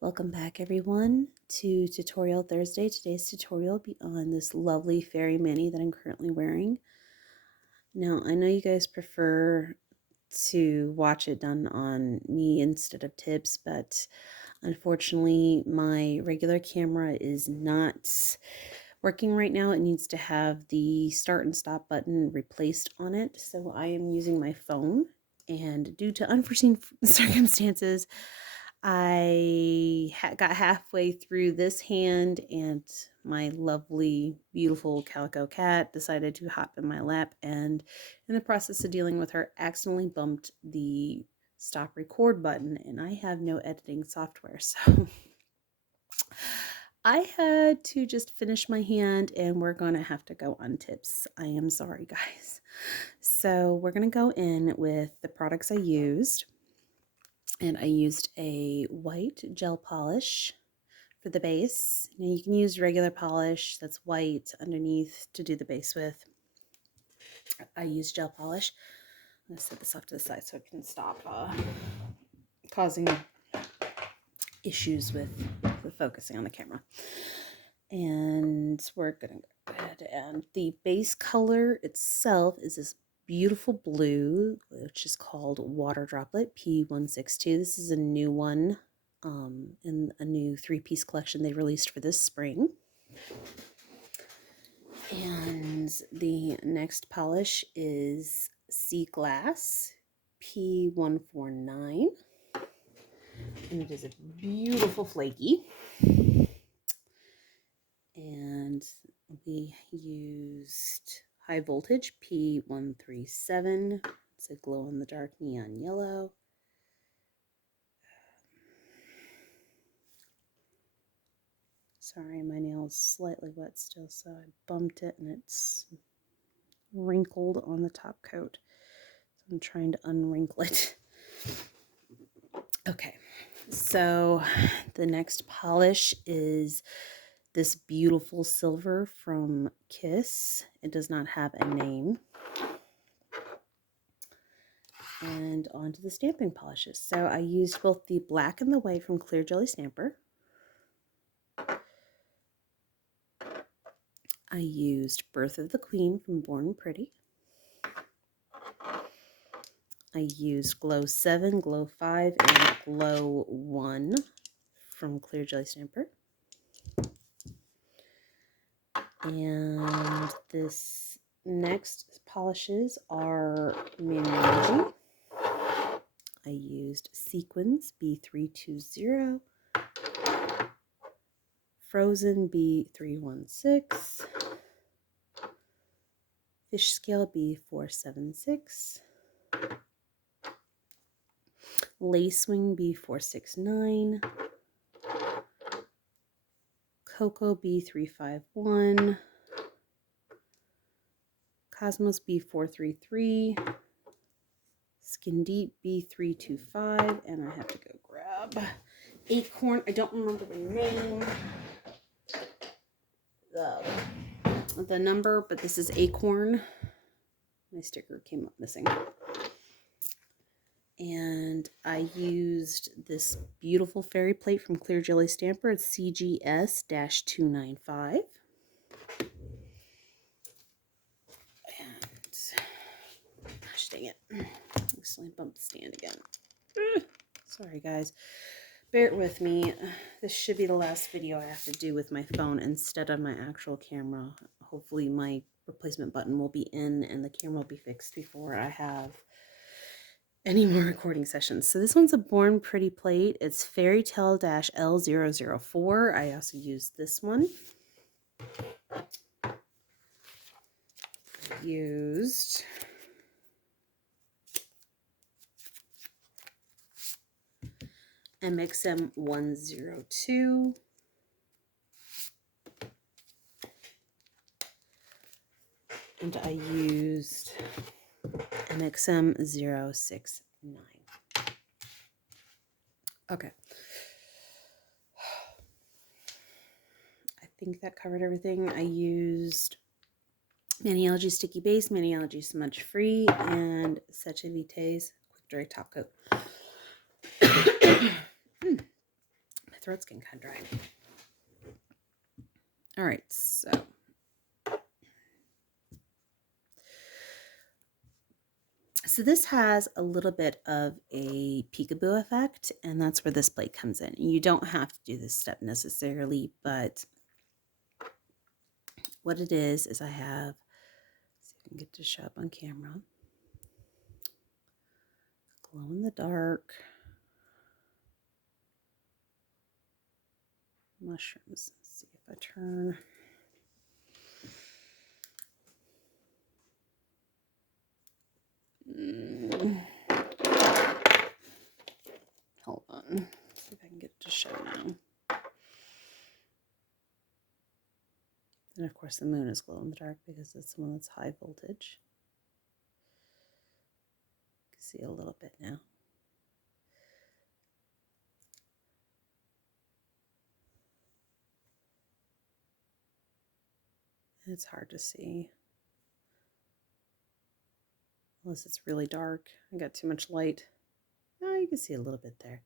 Welcome back everyone to Tutorial Thursday. Today's tutorial will be on this lovely fairy mini that I'm currently wearing. Now I know you guys prefer to watch it done on me instead of tips, but unfortunately my regular camera is not working right now. It needs to have the start and stop button replaced on it, so I am using my phone, and due to unforeseen circumstances I got halfway through this hand and my lovely, beautiful calico cat decided to hop in my lap, and in the process of dealing with her, accidentally bumped the stop record button, and I have no editing software, so I had to just finish my hand and we're gonna have to go on tips. I am sorry, guys. So we're gonna go in with the products I used. And I used a white gel polish for the base. Now you can use regular polish that's white underneath to do the base with. I used gel polish. I'm going to set this off to the side so it can stop causing issues with focusing on the camera. And we're going to go ahead, and the base color itself is this beautiful blue, which is called Water Droplet P162. This is a new one in a new 3-piece collection they released for this spring. And the next polish is Sea Glass P149. And it is a beautiful flaky. And we used High Voltage P137. It's a glow-in-the-dark neon yellow. Sorry, my nail's slightly wet still, so I bumped it and it's wrinkled on the top coat. So I'm trying to unwrinkle it. Okay, so the next polish is this beautiful silver from Kiss. It does not have a name. And onto the stamping polishes. So I used both the black and the white from Clear Jelly Stamper. I used Birth of the Queen from Born Pretty. I used Glow 7, Glow 5, and Glow 1 from Clear Jelly Stamper. And this next polishes are Maniology. I used Sequins B320, Frozen B316, Fish Scale B476, Lacewing B469, Cocoa B351, Cosmos B433, Skin Deep B325, and I have to go grab Acorn. I don't remember the name, the number, but this is Acorn. My sticker came up missing. And I used this beautiful fairy plate from Clear Jelly Stamper. It's CGS-295. And, gosh dang it, I accidentally bumped the stand again. Sorry guys, bear with me. This should be the last video I have to do with my phone instead of my actual camera. Hopefully my replacement button will be in and the camera will be fixed before I have any more recording sessions. So this one's a Born Pretty plate. It's Fairy Tale-L004. I also used this one. Used MXM 102. And I used MXM 069. Okay. I think that covered everything. I used Maniology Sticky Base, Maniology Smudge Free, and Seche Vite's Quick Dry Top Coat. My throat's getting kind of dry. All right, so this has a little bit of a peekaboo effect, and that's where this plate comes in. You don't have to do this step necessarily, but what it is I have, see if I can get to show up on camera, glow in the dark mushrooms. Let's see if I turn. Hold on. See if I can get it to show now. And of course the moon is glow in the dark because it's the one that's high voltage. You can see a little bit now. It's hard to see unless it's really dark. I got too much light. Oh, you can see a little bit there.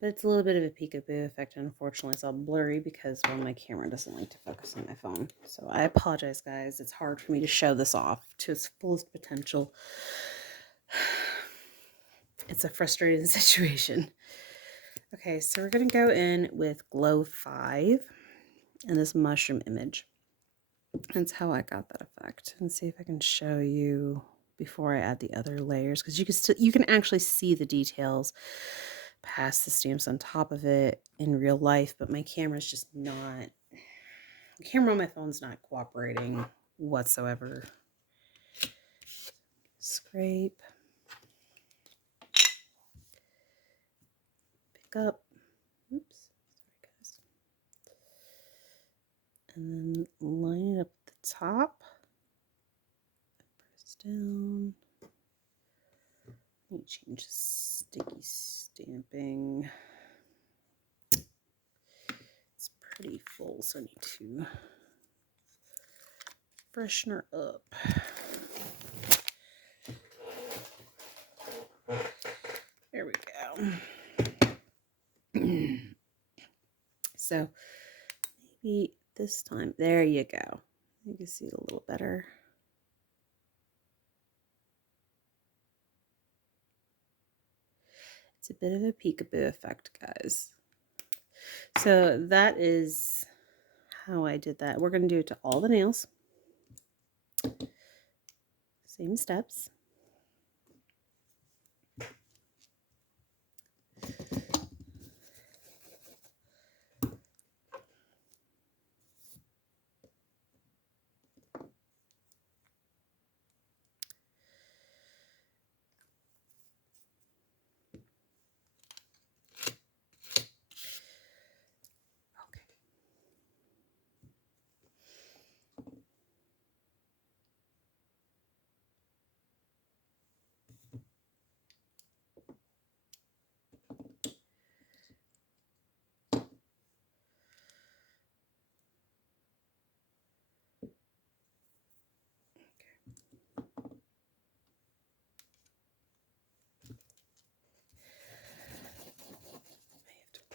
But it's a little bit of a peekaboo effect, and unfortunately it's all blurry because, well, my camera doesn't like to focus on my phone. So I apologize, guys. It's hard for me to show this off to its fullest potential. It's a frustrating situation. Okay, so we're going to go in with Glow 5 and this mushroom image. That's how I got that effect. And see if I can show you before I add the other layers, because you can actually see the details past the stamps on top of it in real life, but my camera's just not, the camera on my phone's not cooperating whatsoever. Scrape, pick up, oops, sorry guys, and then line it up at the top, press down. Let me change the sticky stamping. It's pretty full, so I need to freshen her up. There we go. So maybe this time, there you go. You can see it a little better. It's a bit of a peekaboo effect, guys. So that is how I did that. We're going to do it to all the nails. Same steps.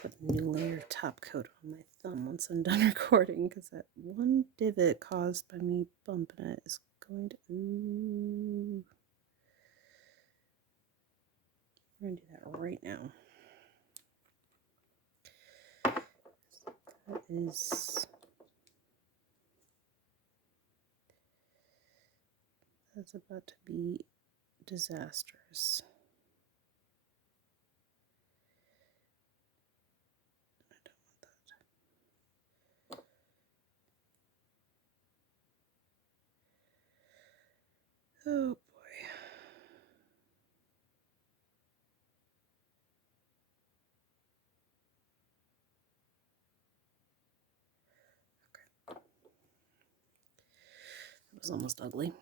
Put a new layer of top coat on my thumb once I'm done recording, because that one divot caused by me bumping it is going to, ooh. We're going to do that right now. That is, that's about to be disastrous. Oh boy. Okay. That was almost ugly.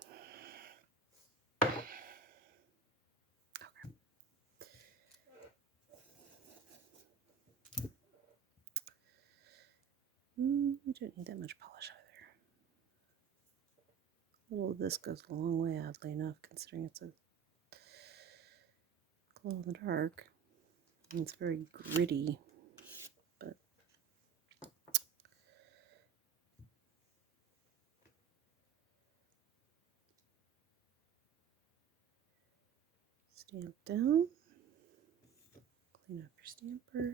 Okay. We don't need that much polish either. A little of this goes a long way, oddly enough, considering it's a glow in the dark. And it's very gritty, but Stamp down. Clean up your stamper.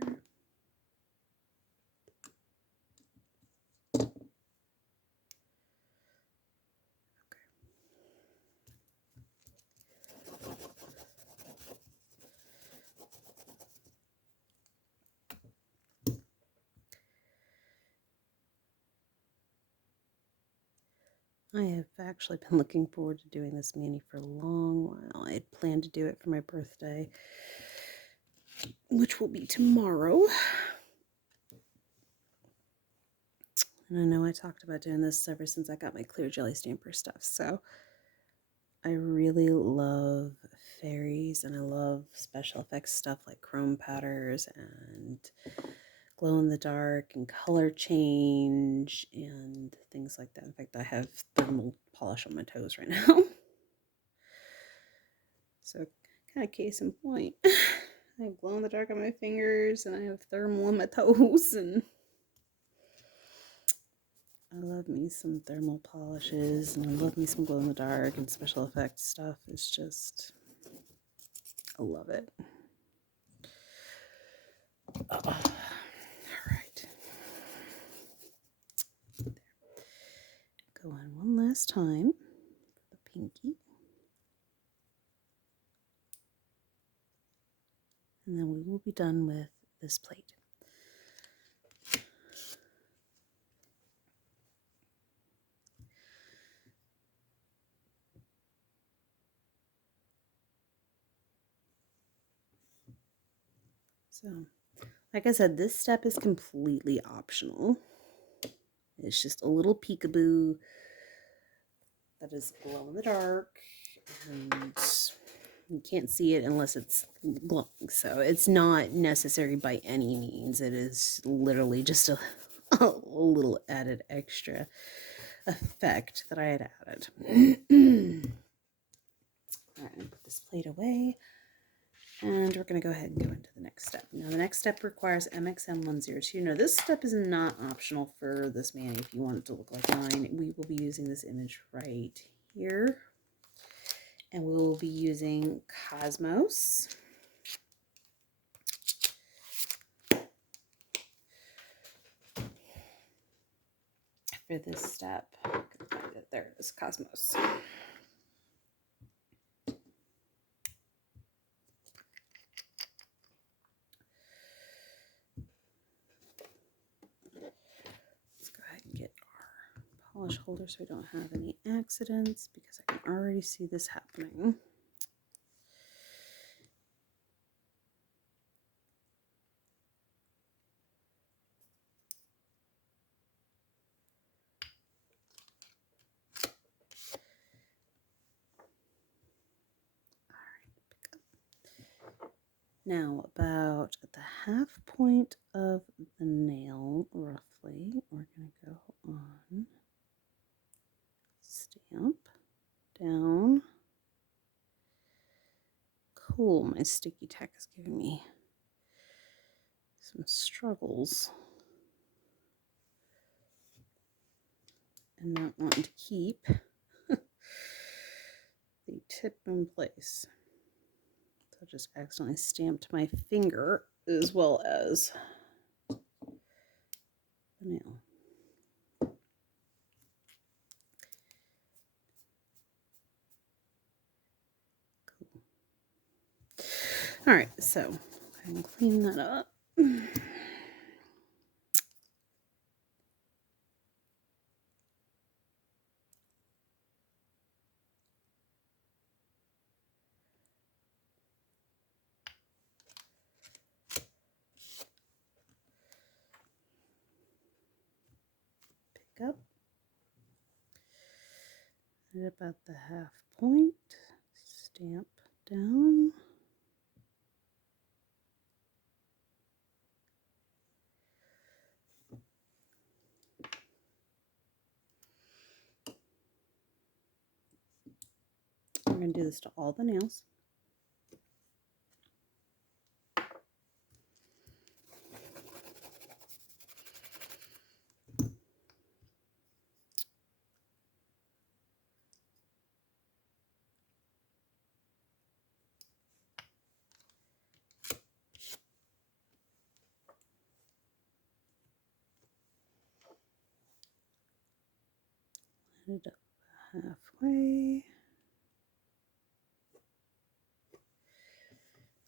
I have actually been looking forward to doing this mani for a long while. I had planned to do it for my birthday, which will be tomorrow. And I know I talked about doing this ever since I got my clear jelly stamper stuff. So I really love fairies and I love special effects stuff like chrome powders and glow in the dark and color change and things like that. In fact, I have thermal polish on my toes right now. So kind of case in point. I have glow in the dark on my fingers and I have thermal on my toes, and I love me some thermal polishes and I love me some glow in the dark and special effects stuff. It's just, I love it. Oh, all right. There. Go on one last time for the pinky. And then we will be done with this plate. So, like I said, this step is completely optional. It's just a little peekaboo that is glow in the dark, and you can't see it unless it's glowing. So it's not necessary by any means. It is literally just a little added extra effect that I had added. All right, put this plate away. And we're going to go ahead and go into the next step. Now, the next step requires MXM102. Now, this step is not optional for this mani if you want it to look like mine. We will be using this image right here. And we will be using Cosmos. For this step. There it is, Cosmos. Let's go ahead and get our polish holder so we don't have any accidents, because I can already see this happening. Now, about at the half point of the nail, roughly, we're going to go on, stamp, down. Cool, my sticky tack is giving me some struggles and not wanting to keep the tip in place. So I just accidentally stamped my finger as well as the nail. Cool. All right, so go ahead and clean that up. Pick up at about the half point, stamp down. We're going to do this to all the nails. it up halfway.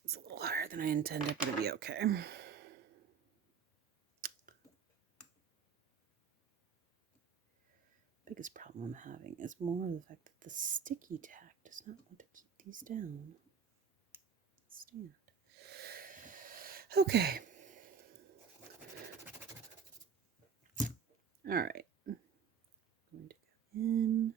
It's a little higher than I intended, but it'll be okay. Biggest problem I'm having is more the fact that the sticky tack does not want to keep these down. Stand. Okay. All right. I'm going to go in.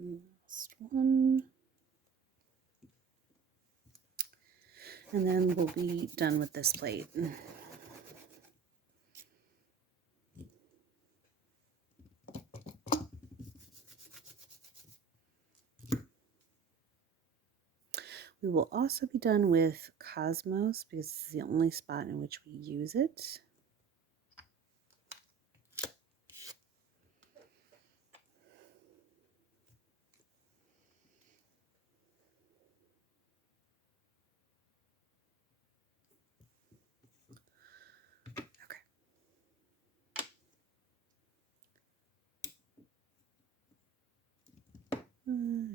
Last one. And then we'll be done with this plate. We will also be done with Cosmos because this is the only spot in which we use it.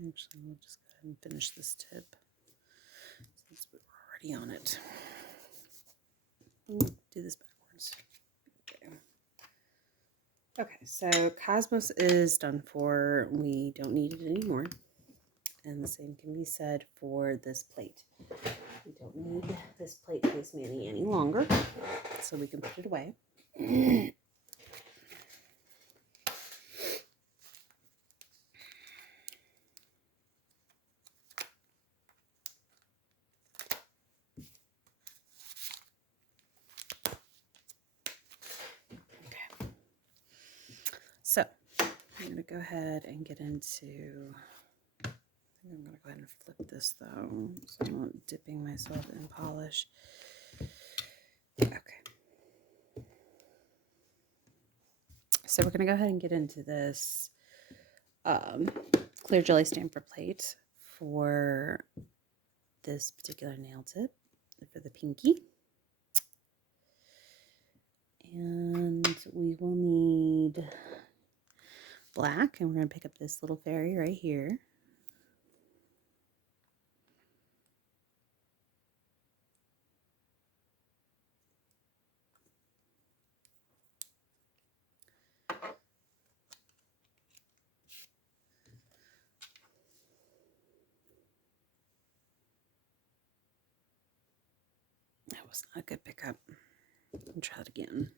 Actually, we'll just go ahead and finish this tip since we were already on it. Do this backwards. Okay, so Cosmos is done for. We don't need it anymore. And the same can be said for this plate. We don't need this plate face mani any longer, so we can put it away. So I'm going to go ahead and get into, I think I'm going to go ahead and flip this though, so I'm not dipping myself in polish. Okay. So we're going to go ahead and get into this clear jelly stamp for plate for this particular nail tip for the pinky. And we will need black, and we're going to pick up this little fairy right here. That was not a good pickup. Let me try it again.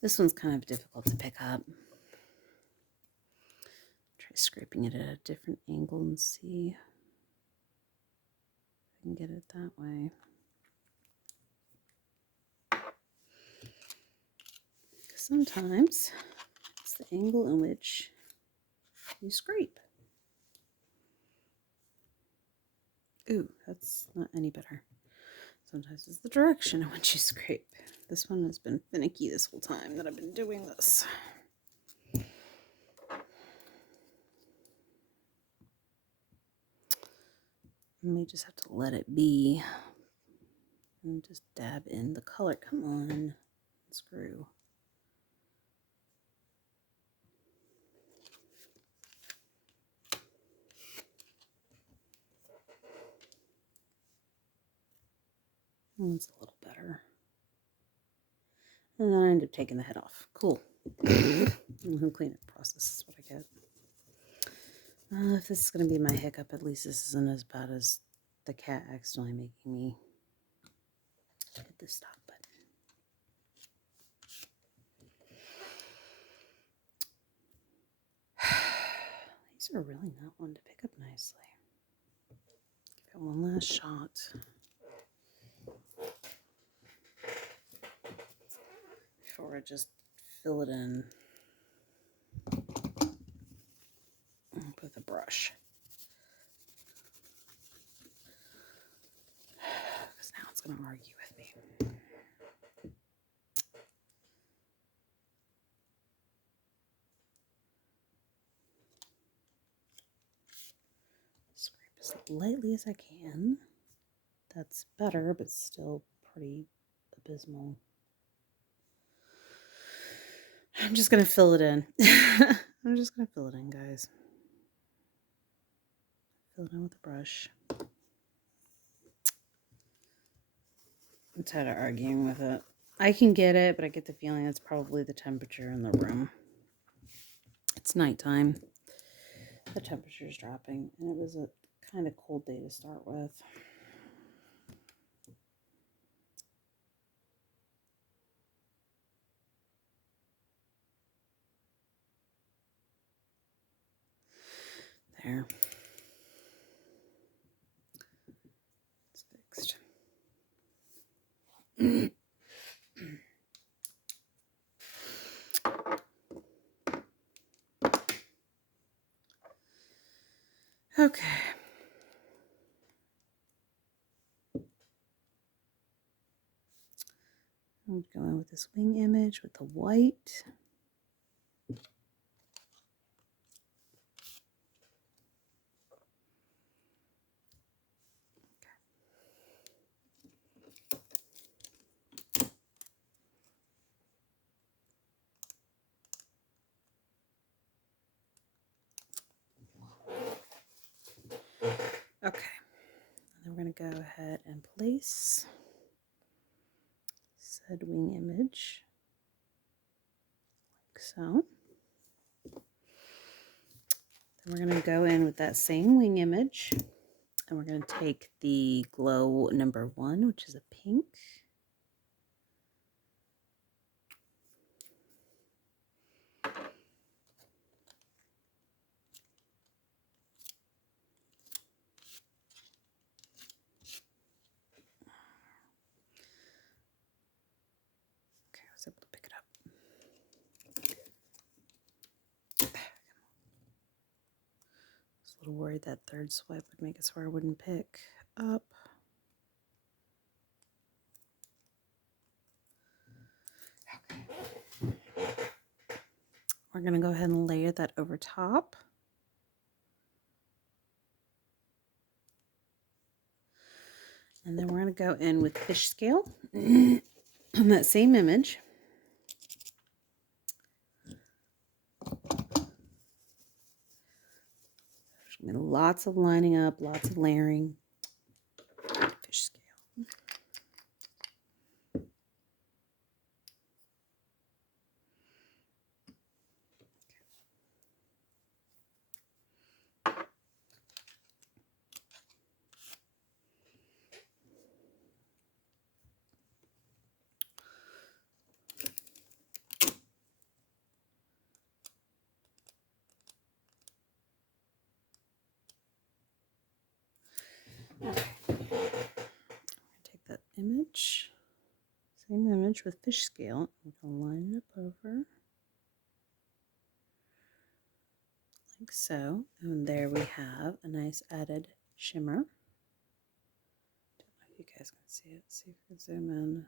This one's kind of difficult to pick up. Try scraping it at a different angle and see if I can get it that way. Sometimes it's the angle in which you scrape. Ooh, that's not any better. Sometimes it's the direction in which you scrape. This one has been finicky this whole time that I've been doing this. I may just have to let it be and just dab in the color. Come on, screw. It's a little better. And then I end up taking the head off. Cool. Cleanup process is what I get. If this is going to be my hiccup, at least this isn't as bad as the cat accidentally making me hit the stop button. These are really not one to pick up nicely. Give it one last shot. Before I just fill it in with a brush. Because now it's going to argue with me. Scrape as lightly as I can. That's better, but still pretty abysmal. I'm just going to fill it in. I'm just going to fill it in, guys. Fill it in with a brush. I'm tired of arguing with it. I can get it, but I get the feeling it's probably the temperature in the room. It's nighttime. The temperature is dropping, and it was a kind of cold day to start with. There. It's fixed. Okay. I'm going with this wing image with the white. Okay. And then we're going to go ahead and place said wing image like so. Then we're going to go in with that same wing image, and we're going to take the glow number 1, which is a pink. Okay, I was able to pick it up. I was a little worried that third swipe would make it so I wouldn't pick up. Okay. We're going to go ahead and layer that over top. And then we're going to go in with fish scale on that same image. Lots of lining up, lots of layering. Fish scale. Okay. Take that image, same image with fish scale. I'm going to line it up over like so. And there we have a nice added shimmer. Don't know if you guys can see it. See if we can zoom in.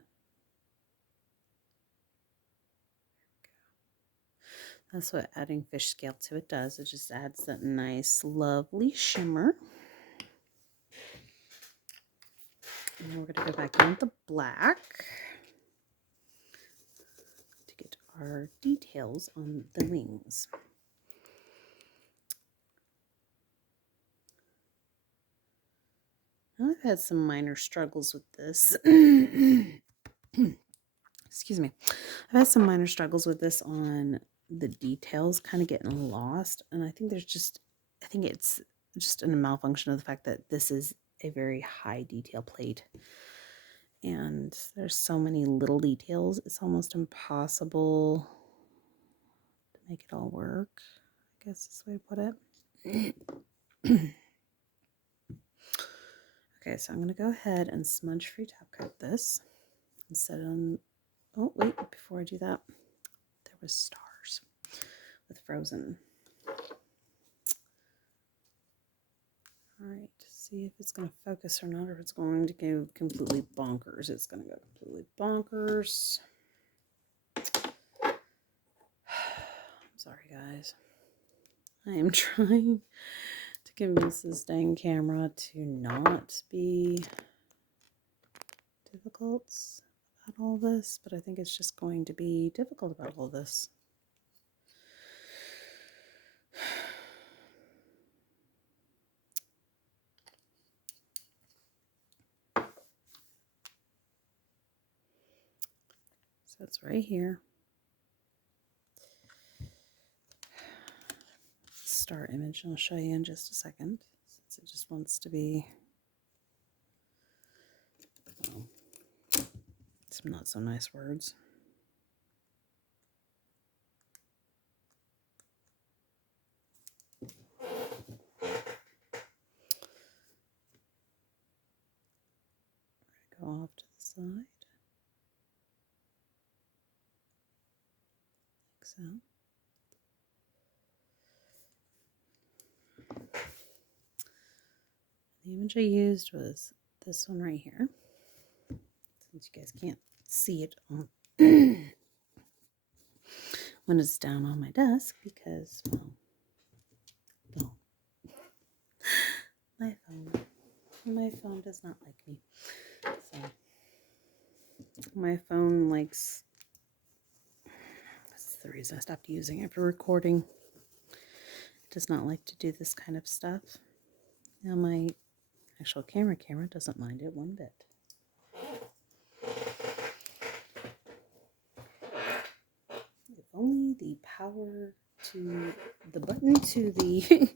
That's what adding fish scale to it does. It just adds that nice, lovely shimmer. And then we're going to go back in with the black to get our details on the wings. Now I've had some minor struggles with this. Excuse me. I've had some minor struggles with this on the details kind of getting lost. And I think I think it's just a malfunction of the fact that this is a very high detail plate. And there's so many little details, it's almost impossible to make it all work, I guess is the way to put it. Okay, so I'm going to go ahead and smudge free top coat this and set it on. Oh, wait, before I do that, there was stars with frozen. All right, see if it's going to focus or not, or if it's going to go completely bonkers. It's going to go completely bonkers. I'm sorry, guys. I am trying to convince this dang camera to not be difficult about all this, but I think it's just going to be difficult about all this. So it's right here. Start image, and I'll show you in just a second, since it just wants to be some not so nice words. Go off to the side, like so. The image I used was this one right here, since you guys can't see it on when it's down on my desk, because, well, my phone does not like me. So my phone likes, that's the reason I stopped using it for recording. It does not like to do this kind of stuff. Now my actual camera doesn't mind it one bit. If only the power to the button to the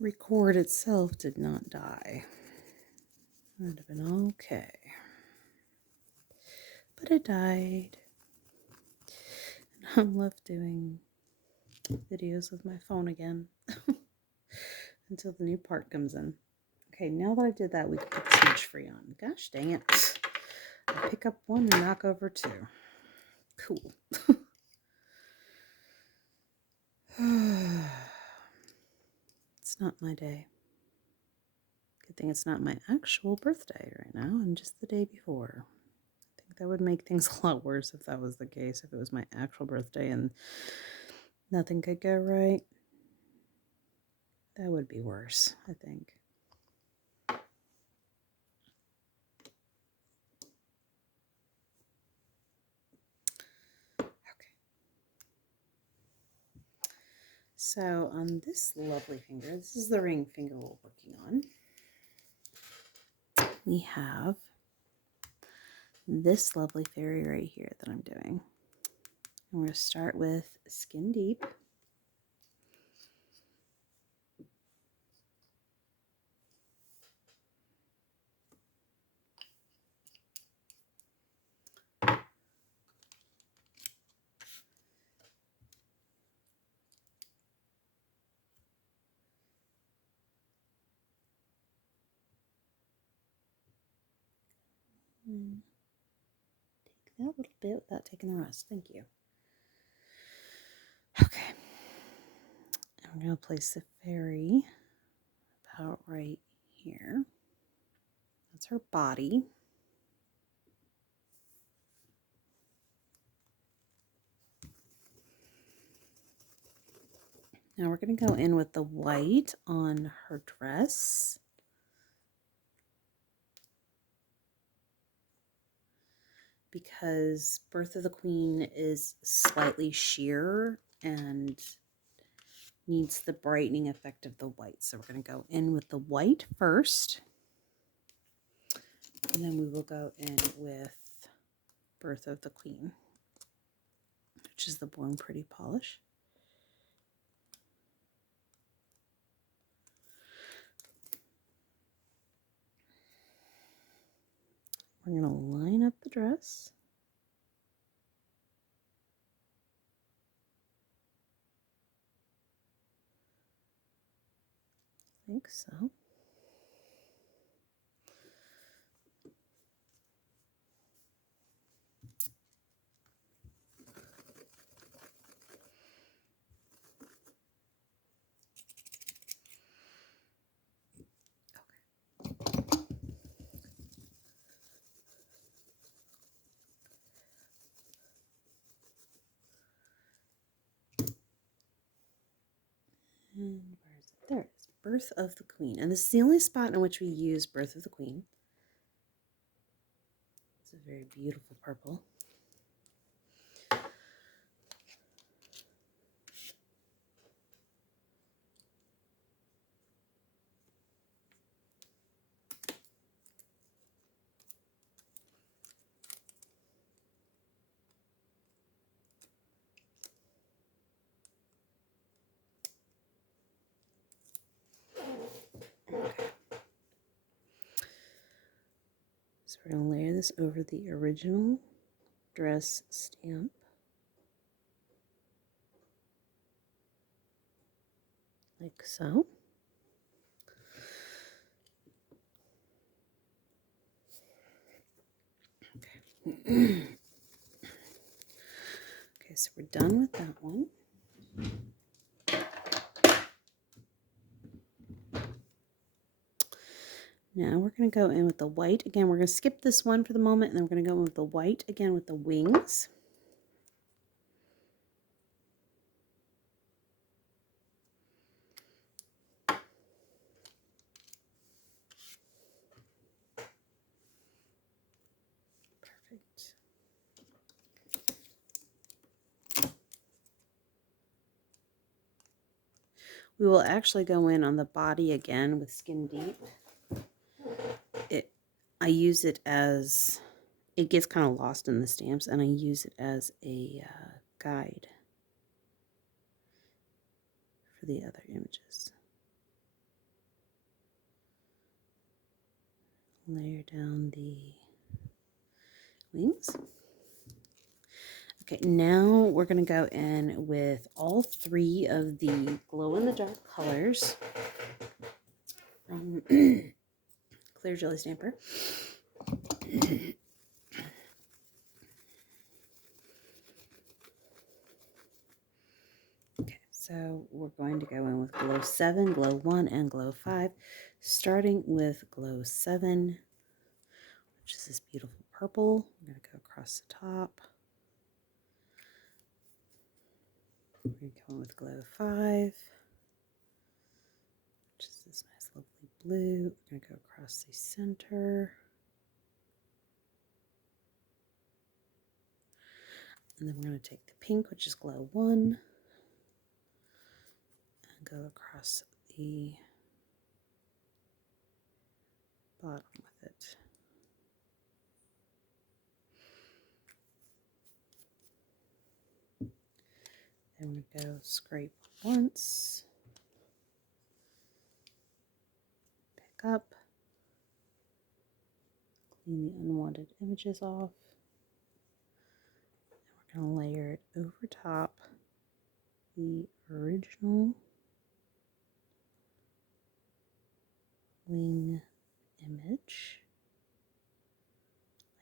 record itself did not die, that would have been okay. But it died. And I'm left doing videos with my phone again until the new part comes in. Okay, now that I did that, we can put the smudge free on. Gosh dang it. I pick up one and knock over two. Cool. It's not my day. Good thing it's not my actual birthday right now, and just the day before. I think that would make things a lot worse if that was the case, if it was my actual birthday and nothing could go right. That would be worse, I think. Okay. So on this lovely finger, this is the ring finger we're working on. We have this lovely fairy right here that I'm doing. And we're going to start with Skin Deep. Take that little bit without taking the rest. Thank you. Okay. And we're going to place the fairy about right here. That's her body. Now we're going to go in with the white on her dress. Because Birth of the Queen is slightly sheer and needs the brightening effect of the white. So we're going to go in with the white first. And then we will go in with Birth of the Queen, which is the Born Pretty polish. We're going to line up the dress. Like so. And where is it? There it is. Birth of the Queen. And this is the only spot in which we use Birth of the Queen. It's a very beautiful purple. So we're going to layer this over the original dress stamp. Like so. Okay. Okay, so we're done with that one. Now we're going to go in with the white. Again, we're going to skip this one for the moment, and then we're going to go in with the white again with the wings. Perfect. We will actually go in on the body again with Skin Deep. I use it as, it gets kind of lost in the stamps, and I use it as a guide for the other images. Layer down the wings. Okay, now we're going to go in with all three of the glow-in-the-dark colors from Clear Jelly Stamper. Okay, so we're going to go in with Glow 7, Glow 1, and Glow 5, starting with Glow 7, which is this beautiful purple. I'm going to go across the top. We're going to go in with Glow 5, which is this nice lovely blue. We're going to go across the center. And then we're going to take the pink, which is Glow 1, and go across the bottom with it. Then we go scrape once, pick up, clean the unwanted images off. And we're going to layer it over top the original wing image,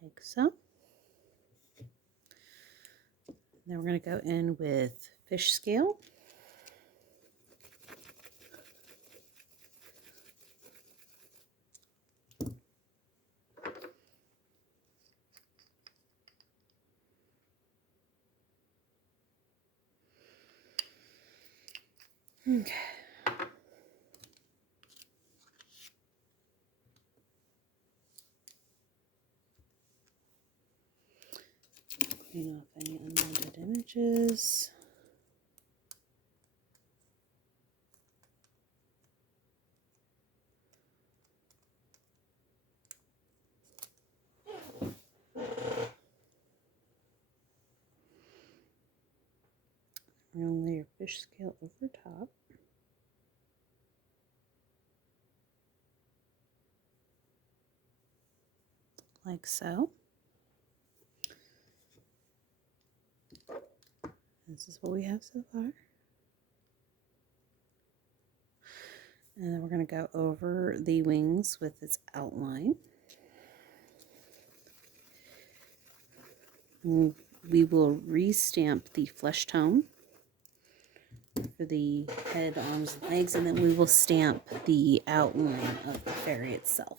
like so. Then we're going to go in with fish scale. Okay. Clean off any unwanted images. We're going to layer fish scale over top. Like so. This is what we have so far. And then we're going to go over the wings with its outline. And we will re-stamp the flesh tone for the head, arms, and legs, and then we will stamp the outline of the fairy itself.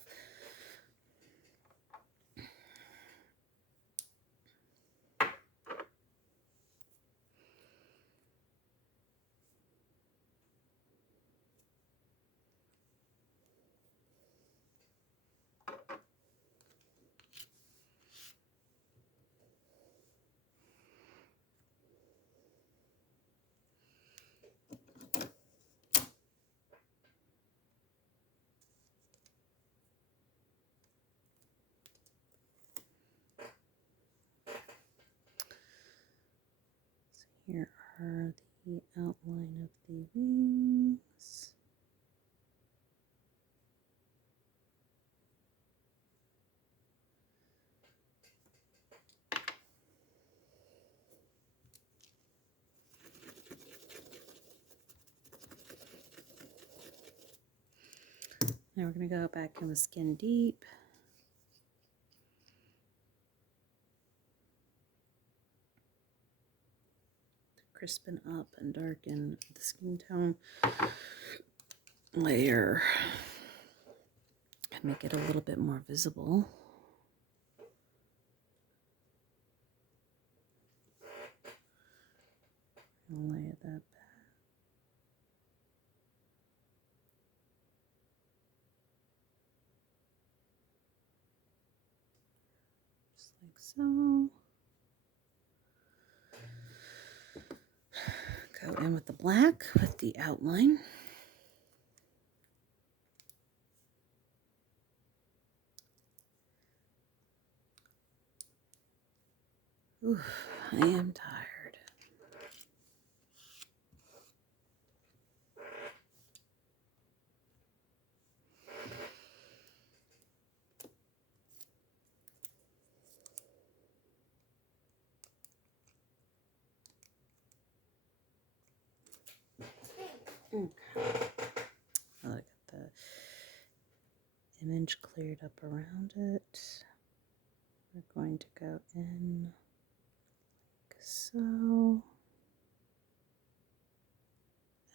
Here are the outline of the wings. Now we're going to go back in with Skin Deep. Crispen up and darken the skin tone layer and make it a little bit more visible. I'll lay that back. Just like so. Go in with the black with the outline. Ooh, I am tired. Okay. Look at the image cleared up around it. We're going to go in like so and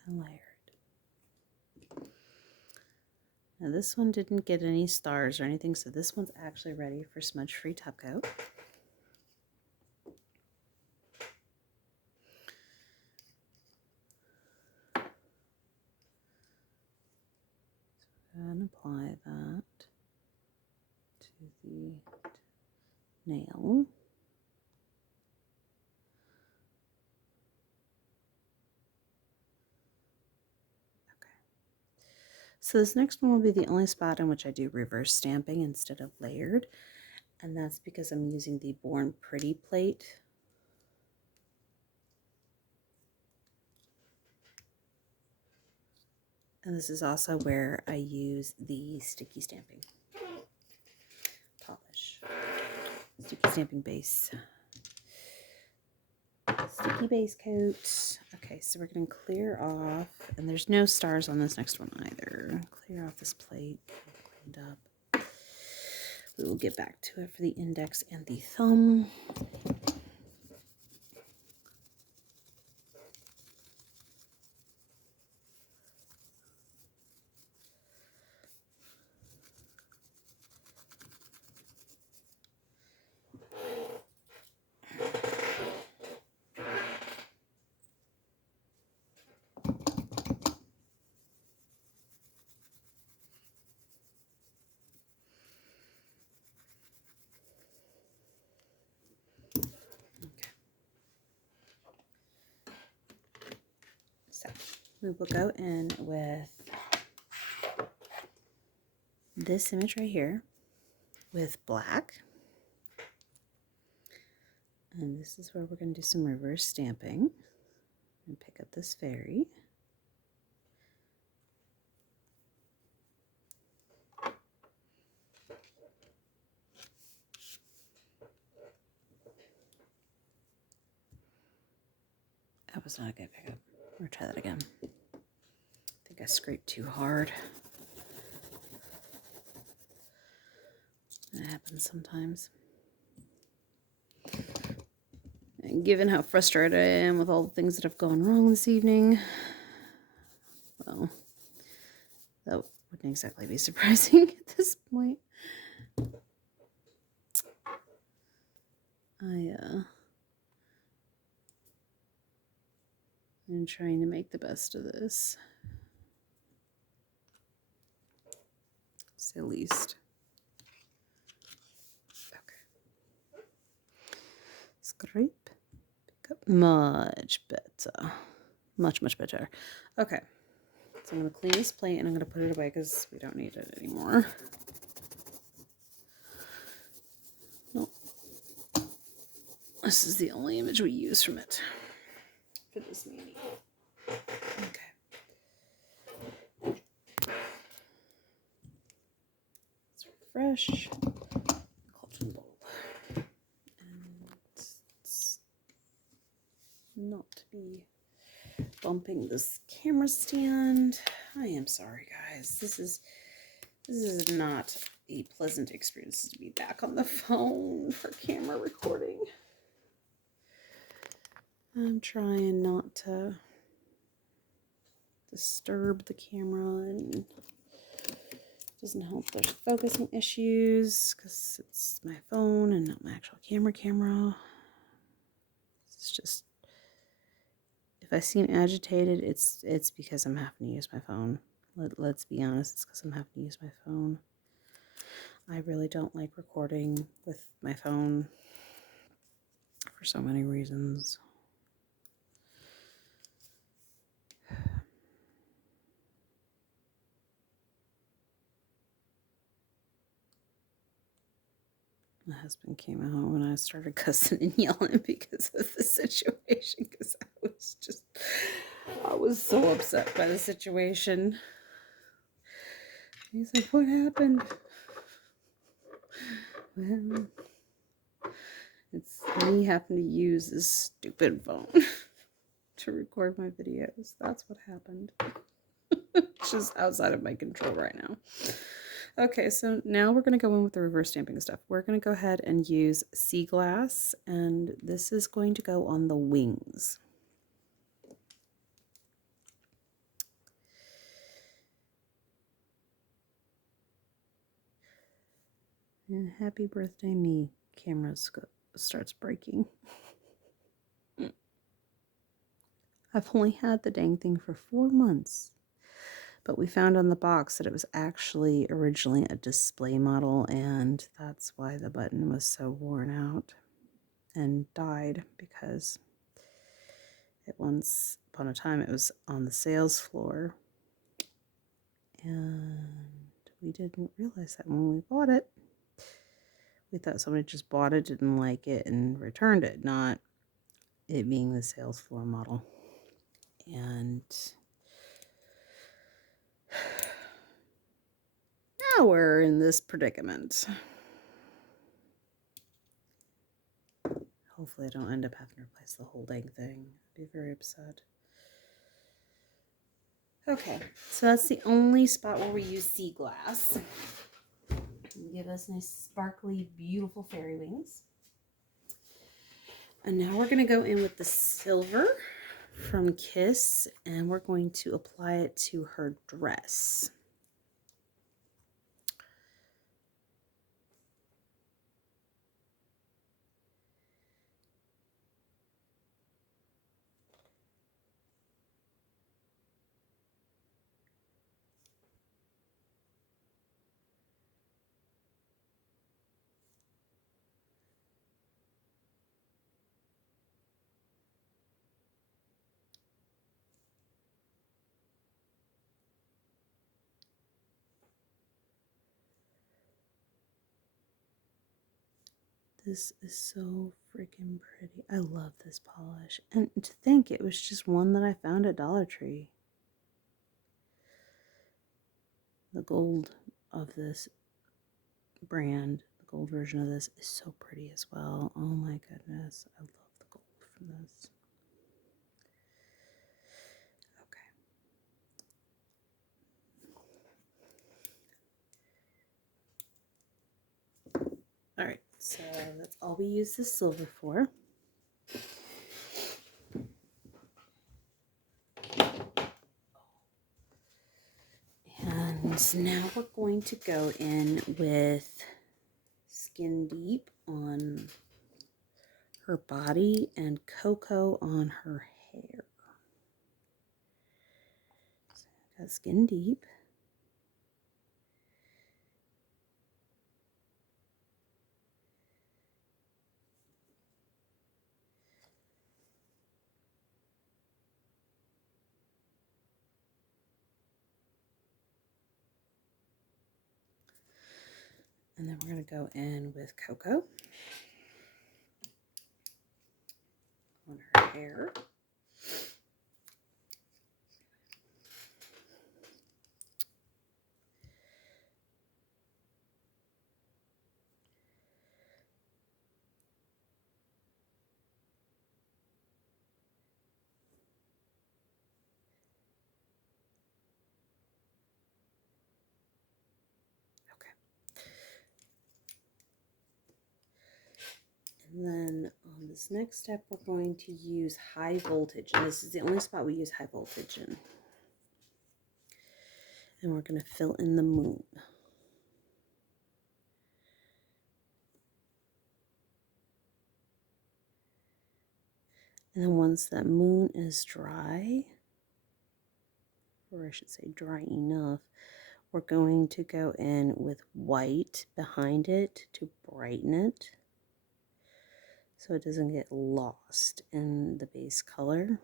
layer it. Now this one didn't get any stars or anything, so this one's actually ready for smudge-free top coat. And apply that to the nail. Okay. So this next one will be the only spot in which I do reverse stamping instead of layered, and that's because I'm using the Born Pretty plate. And this is also where I use the sticky stamping polish. Sticky stamping base. Sticky base coat. Okay, so we're going to clear off, and there's no stars on this next one either. Clear off this plate. Cleaned up. We will get back to it for the index and the thumb. So we will go in with this image right here with black. And this is where we're going to do some reverse stamping and pick up this fairy. That was not a good pickup. We'll try that again. I think I scraped too hard. That happens sometimes. And given how frustrated I am with all the things that have gone wrong this evening, well, that wouldn't exactly be surprising at this point. I'm trying to make the best of this. Say least. Okay. Scrape. Pick up. Much better. Much, much better. Okay. So I'm going to clean this plate and I'm going to put it away because we don't need it anymore. Nope. This is the only image we use from it. for this Manny. Okay. Let's refresh. Cauldron bowl. And let's not be bumping this camera stand. I am sorry, guys. This is not a pleasant experience to be back on the phone for camera recording. I'm trying not to disturb the camera, and it doesn't help there's focusing issues because it's my phone and not my actual camera. It's just, if I seem agitated, it's because I'm having to use my phone. Let's be honest, it's because I'm having to use my phone. I really don't like recording with my phone for so many reasons. My husband came out when I started cussing and yelling because of the situation, because I was so upset by the situation. He's like, what happened? Well, it's me having to use this stupid phone to record my videos. That's what happened. It's just outside of my control right now. Okay, so now we're going to go in with the reverse stamping stuff. We're going to go ahead and use sea glass, and this is going to go on the wings. And happy birthday me, camera starts breaking. I've only had the dang thing for 4 months. But we found on the box that it was actually originally a display model, and that's why the button was so worn out and died, because once upon a time it was on the sales floor, and we didn't realize that when we bought it. We thought somebody just bought it, didn't like it, and returned it, not it being the sales floor model. And now we're in this predicament. Hopefully I don't end up having to replace the whole dang thing. I'd be very upset. Okay, so that's the only spot where we use sea glass. Give us nice, sparkly, beautiful fairy wings. And now we're going to go in with the silver from Kiss, and we're going to apply it to her dress. This is so freaking pretty. I love this polish. And to think it was just one that I found at Dollar Tree. The gold of this brand, the gold version of this, is so pretty as well. Oh my goodness. I love the gold from this. Okay. All right. So that's all we use the silver for. And now we're going to go in with Skin Deep on her body and Cocoa on her hair. So I got Skin Deep. And then we're going to go in with Cocoa on her hair. this next step, we're going to use high voltage. And this is the only spot we use high voltage in. And we're going to fill in the moon. And then once that moon is dry, or I should say dry enough, we're going to go in with white behind it to brighten it so it doesn't get lost in the base color,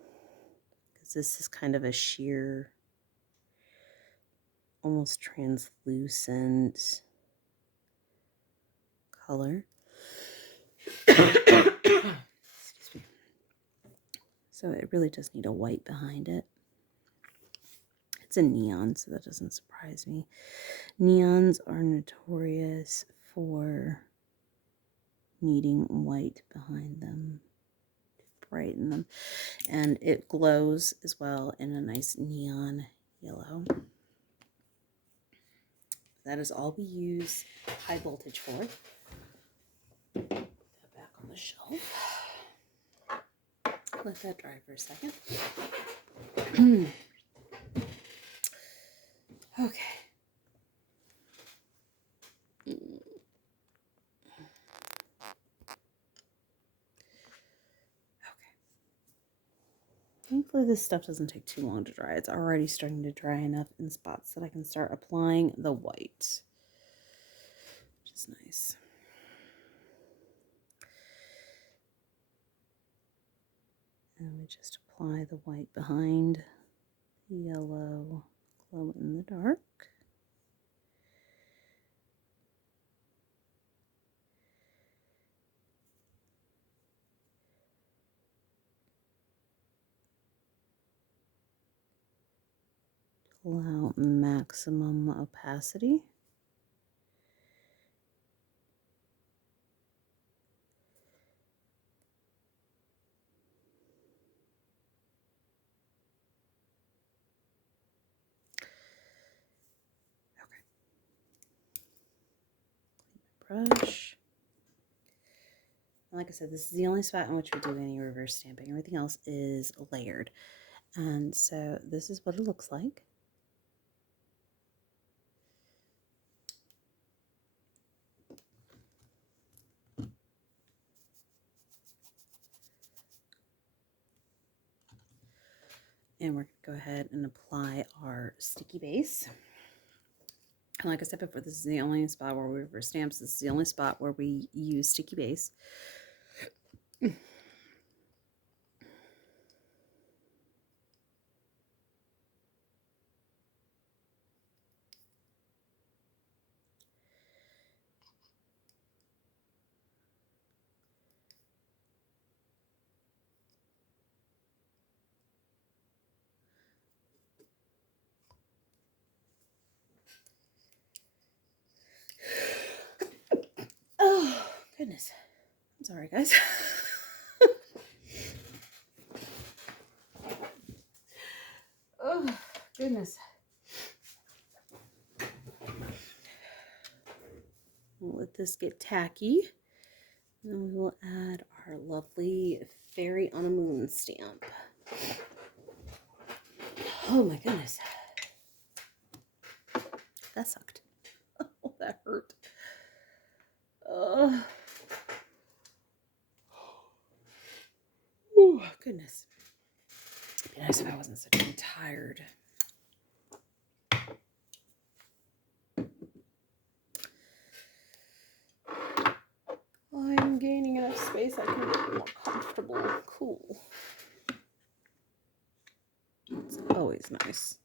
because this is kind of a sheer, almost translucent color. Excuse me. So it really does need a white behind it. It's a neon, so that doesn't surprise me. Neons are notorious for needing white behind them to brighten them. And it glows as well in a nice neon yellow. That is all we use high voltage for. Put that back on the shelf. Let that dry for a second. Okay. Thankfully, this stuff doesn't take too long to dry. It's already starting to dry enough in spots that I can start applying the white, which is nice. And we just apply the white behind the yellow, glow in the dark. Allow maximum opacity. Brush. And like I said, this is the only spot in which we do any reverse stamping. Everything else is layered. And so this is what it looks like. And we're going to go ahead and apply our sticky base. And like I said before, this is the only spot where we reverse stamps. This is the only spot where we use sticky base. Oh, goodness. I'm sorry, guys. Oh, goodness. We'll let this get tacky. And then we will add our lovely fairy on a moon stamp. Oh my goodness. That sucked. Oh, that hurt. Oh, goodness. It'd be nice if I wasn't so damn tired. I'm gaining enough space I can get more comfortable and cool. It's always nice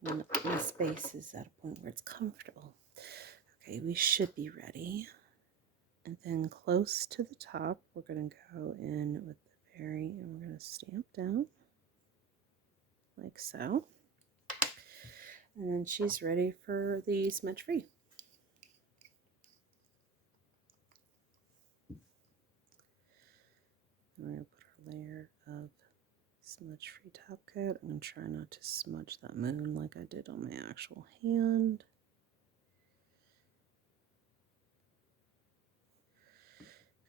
when the space is at a point where it's comfortable. Okay, we should be ready. And then close to the top, we're going to go in with the fairy and we're going to stamp down like so. And then she's ready for the smudge free. I'm going to put our layer of smudge free top coat. I'm going to try not to smudge that moon like I did on my actual hand.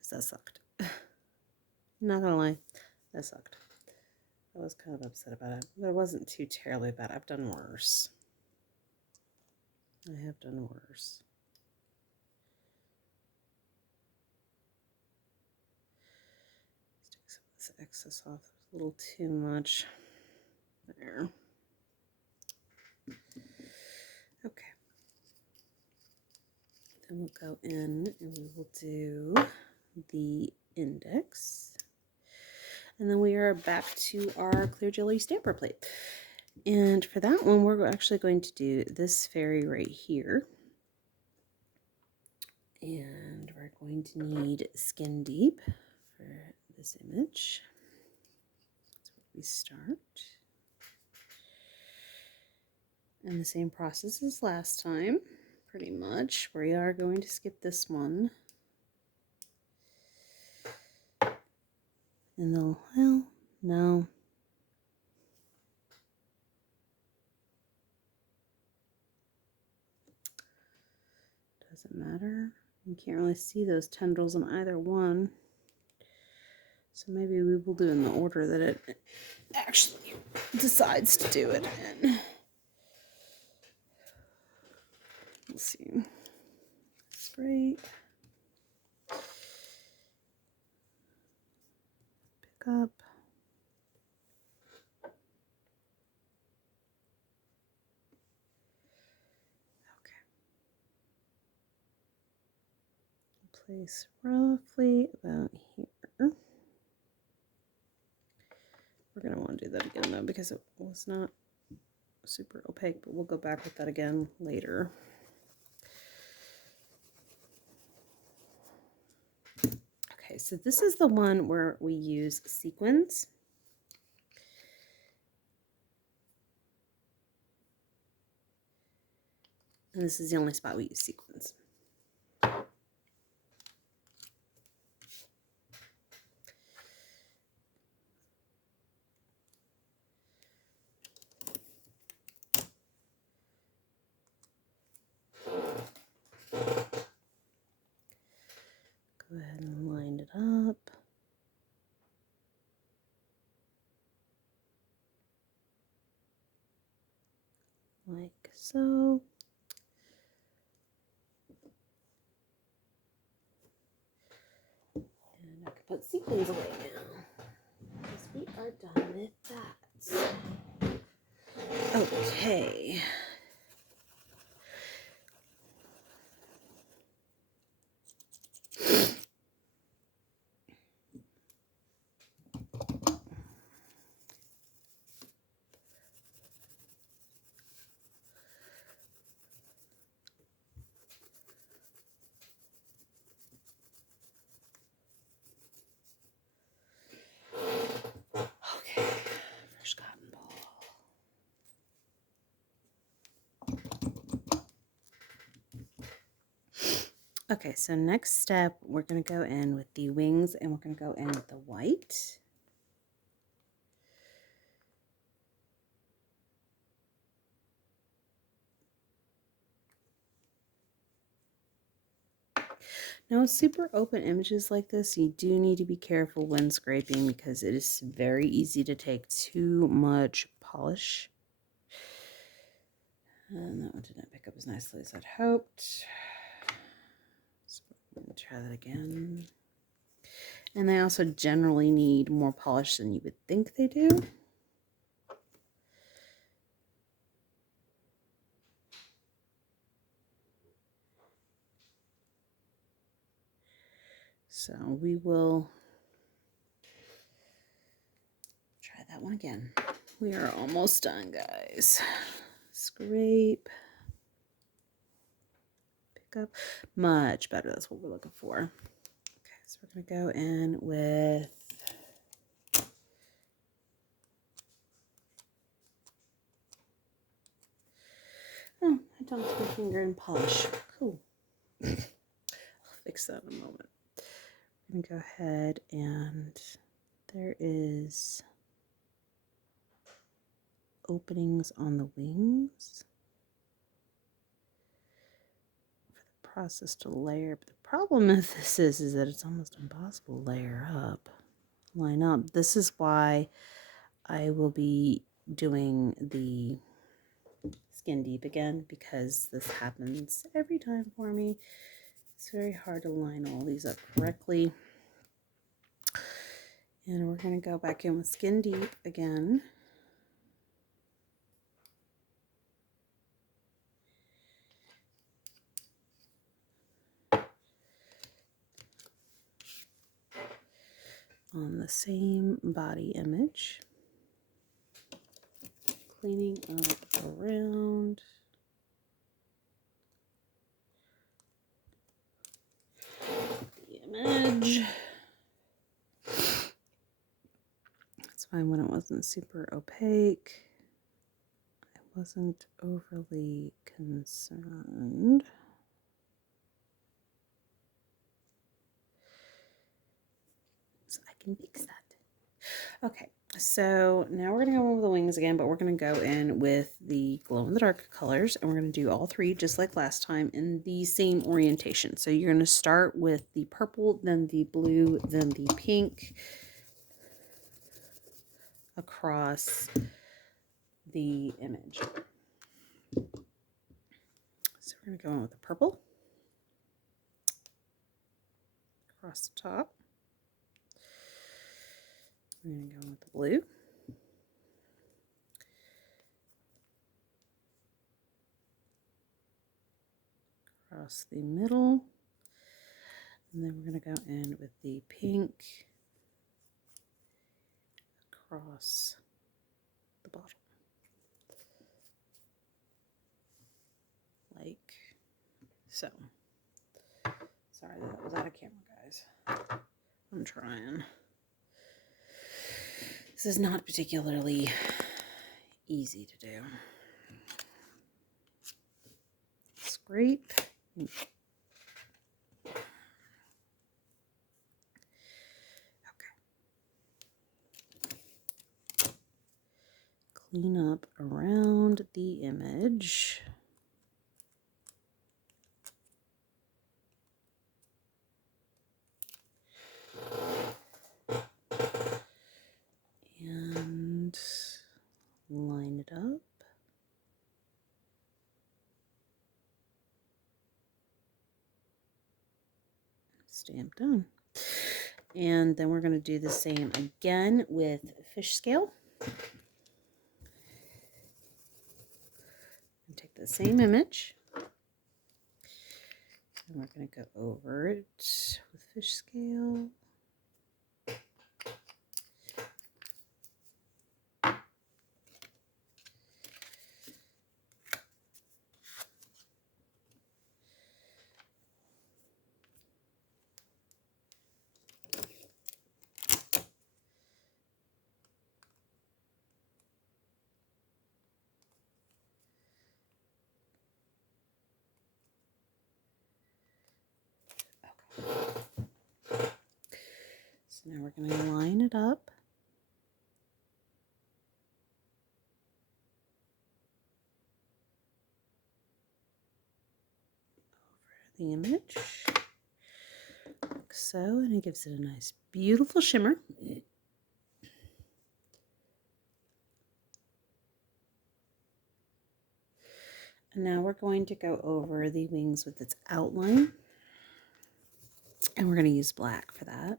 because that sucked. Not gonna lie, that sucked. I was kind of upset about it, but it wasn't too terribly bad. I've done worse. I have done worse. Let's take some of this excess off. There's a little too much there. Okay. Then we'll go in and we will do the index. And then we are back to our clear jelly stamper plate. And for that one, we're actually going to do this fairy right here. And we're going to need Skin Deep for this image. That's where we start. And the same process as last time, pretty much. We are going to skip this one. And they'll, well, no. Doesn't matter. You can't really see those tendrils in either one. So maybe we will do in the order that it actually decides to do it in. Let's see. Scrape. Pick up. Place roughly about here. We're going to want to do that again though because it was not super opaque, but we'll go back with that again later. Okay, so this is the one where we use sequins. And this is the only spot we use sequins. Go ahead and line it up. Like so. And I can put sequins away now, because we are done with that. Okay. Okay, fresh cotton ball. Okay, so next step, we're going to go in with the wings and we're going to go in with the white. Now, super open images like this, you do need to be careful when scraping because it is very easy to take too much polish. And that one didn't pick up as nicely as I'd hoped. So I'm going to try that again. And they also generally need more polish than you would think they do. So we will try that one again. We are almost done, guys. Scrape. Pick up. Much better. That's what we're looking for. Okay, so we're going to go in with oh, I dumped my finger in polish. Cool. I'll fix that in a moment. I'm going to go ahead and there is openings on the wings for the process to layer, but the problem with this is that it's almost impossible to layer up, line up. This is why I will be doing the skin deep again, because this happens every time for me. It's very hard to line all these up correctly. And we're going to go back in with skin deep again. On the same body image. Cleaning up around the image. That's fine when it wasn't super opaque. I wasn't overly concerned. So I can fix that. Okay, so now we're going to go over the wings again, but we're going to go in with the glow-in-the-dark colors, and we're going to do all three just like last time in the same orientation. So you're going to start with the purple, then the blue, then the pink across the image. So we're going to go in with the purple across the top. We're going to go in with the blue. Across the middle. And then we're going to go in with the pink across the bottom. Like so. Sorry that was out of camera, guys. I'm trying. This is not particularly easy to do. Scrape. Clean up around the image. And line it up. Stamp done. And then we're going to do the same again with fish scale. And take the same image. And we're going to go over it with fish scale. So now we're going to line it up. Over the image. Like so, and it gives it a nice, beautiful shimmer. And now we're going to go over the wings with its outline. And we're going to use black for that.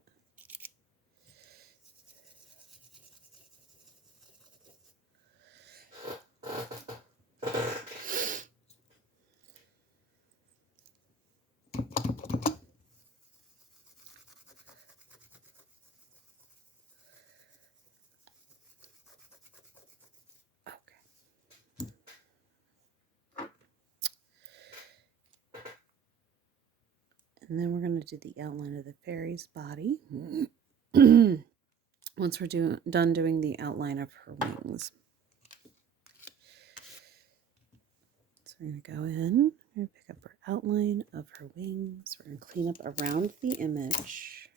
And then we're going to do the outline of the fairy's body. Once we're done doing the outline of her wings. So we're going to go in, we're going to pick up our outline of her wings. We're going to clean up around the image.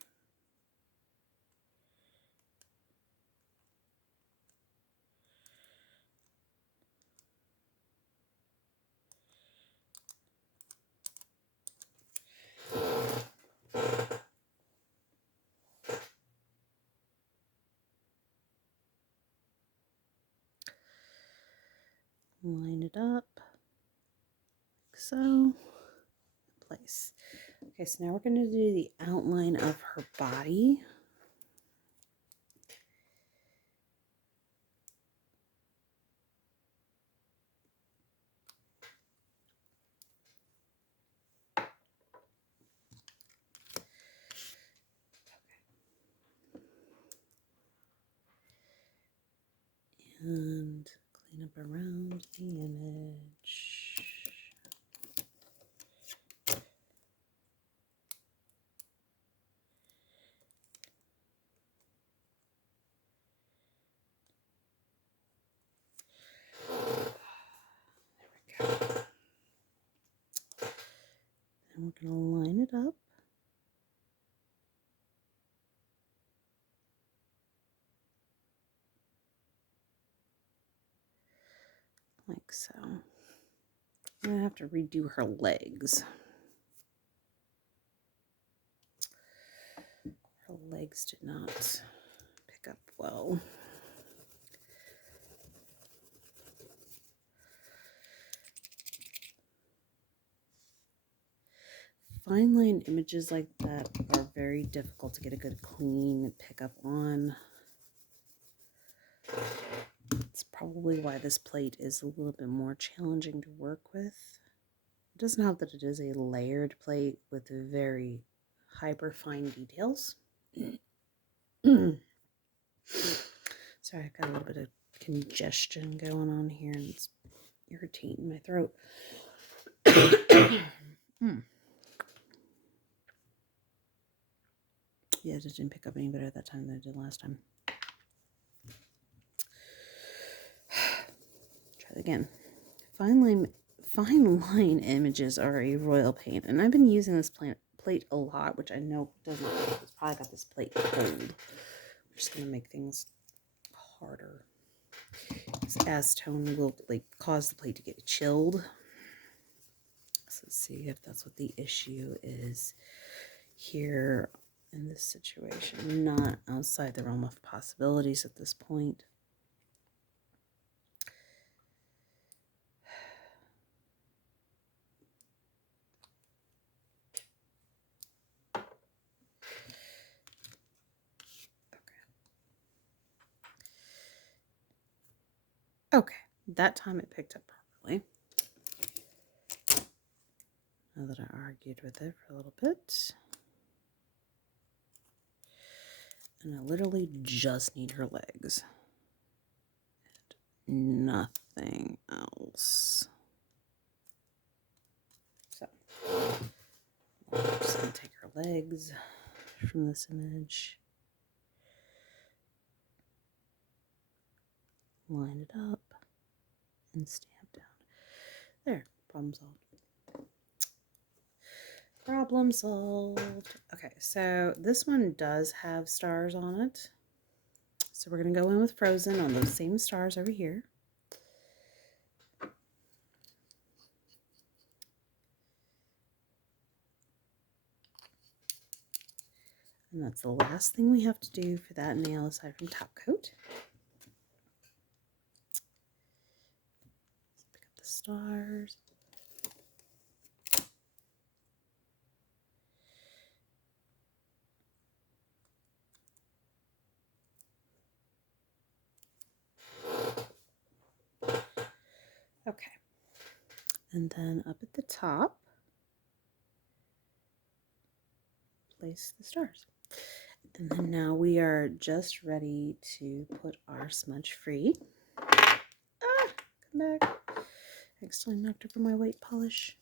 line it up like so. Place. Okay, so now we're going to do the outline of her body. And clean up around the image. There we go. And we're going to line it up. Like so. I'm going to have to redo her legs. Her legs did not pick up well. Fine line images like that are very difficult to get a good clean pickup on. It's probably why this plate is a little bit more challenging to work with. It doesn't help that it is a layered plate with very hyper fine details. Sorry, I've got a little bit of congestion going on here and it's irritating my throat. Yeah, it didn't pick up any better that time than it did last time. Try it again. Fine line images are a royal pain, and I've been using this plate a lot, which I know doesn't. It's probably got this plate cold. We're just gonna make things harder. This acetone will like cause the plate to get chilled. So let's see if that's what the issue is here in this situation. Not outside the realm of possibilities at this point. Okay, that time it picked up properly. Now that I argued with it for a little bit. And I literally just need her legs. And nothing else. So, I'm just going to take her legs from this image. Line it up. And stamp down. There, problem solved. Problem solved. Okay, so this one does have stars on it. So we're going to go in with Frozen on those same stars over here. And that's the last thing we have to do for that nail aside from top coat. Let's pick up the stars. Okay, and then up at the top, place the stars. And then now we are just ready to put our smudge free. Ah, come back. I accidentally knocked over my white polish.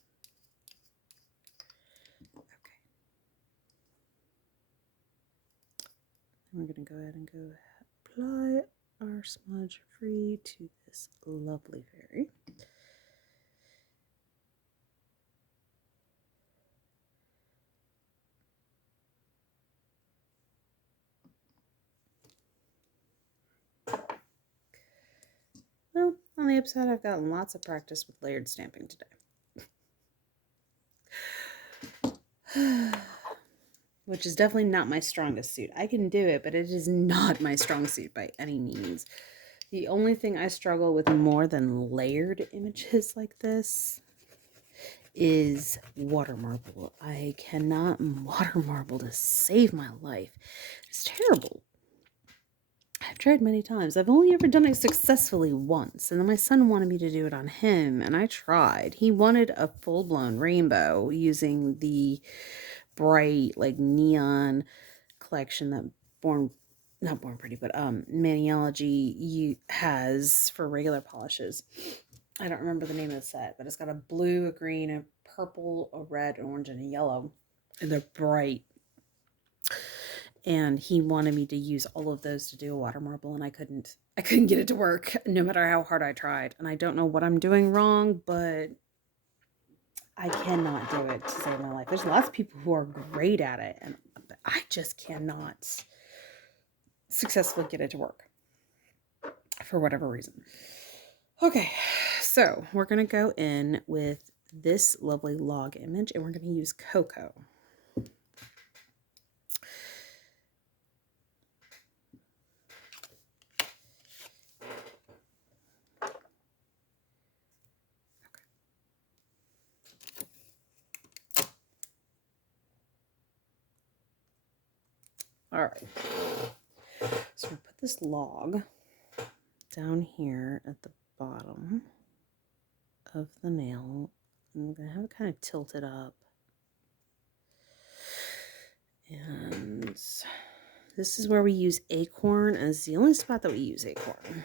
Okay. And we're going to go ahead and apply our smudge free to this lovely fairy. Well, on the upside, I've gotten lots of practice with layered stamping today. Which is definitely not my strongest suit. I can do it, but it is not my strong suit by any means. The only thing I struggle with more than layered images like this is water marble. I cannot water marble to save my life. It's terrible. I've tried many times. I've only ever done it successfully once, and then my son wanted me to do it on him, and I tried. He wanted a full-blown rainbow using the bright, like, neon collection that not Born Pretty, but Maniology has for regular polishes. I don't remember the name of the set, but it's got a blue, a green, a purple, a red, an orange, and a yellow. And they're bright. And he wanted me to use all of those to do a water marble, and I couldn't get it to work no matter how hard I tried. And I don't know what I'm doing wrong, but I cannot do it to save my life. There's lots of people who are great at it, and I just cannot successfully get it to work for whatever reason. Okay, so we're going to go in with this lovely log image, and we're going to use cocoa. All right, so we'll put this log down here at the bottom of the nail. I'm going to have it kind of tilted up. And this is where we use acorn, and it's the only spot that we use acorn.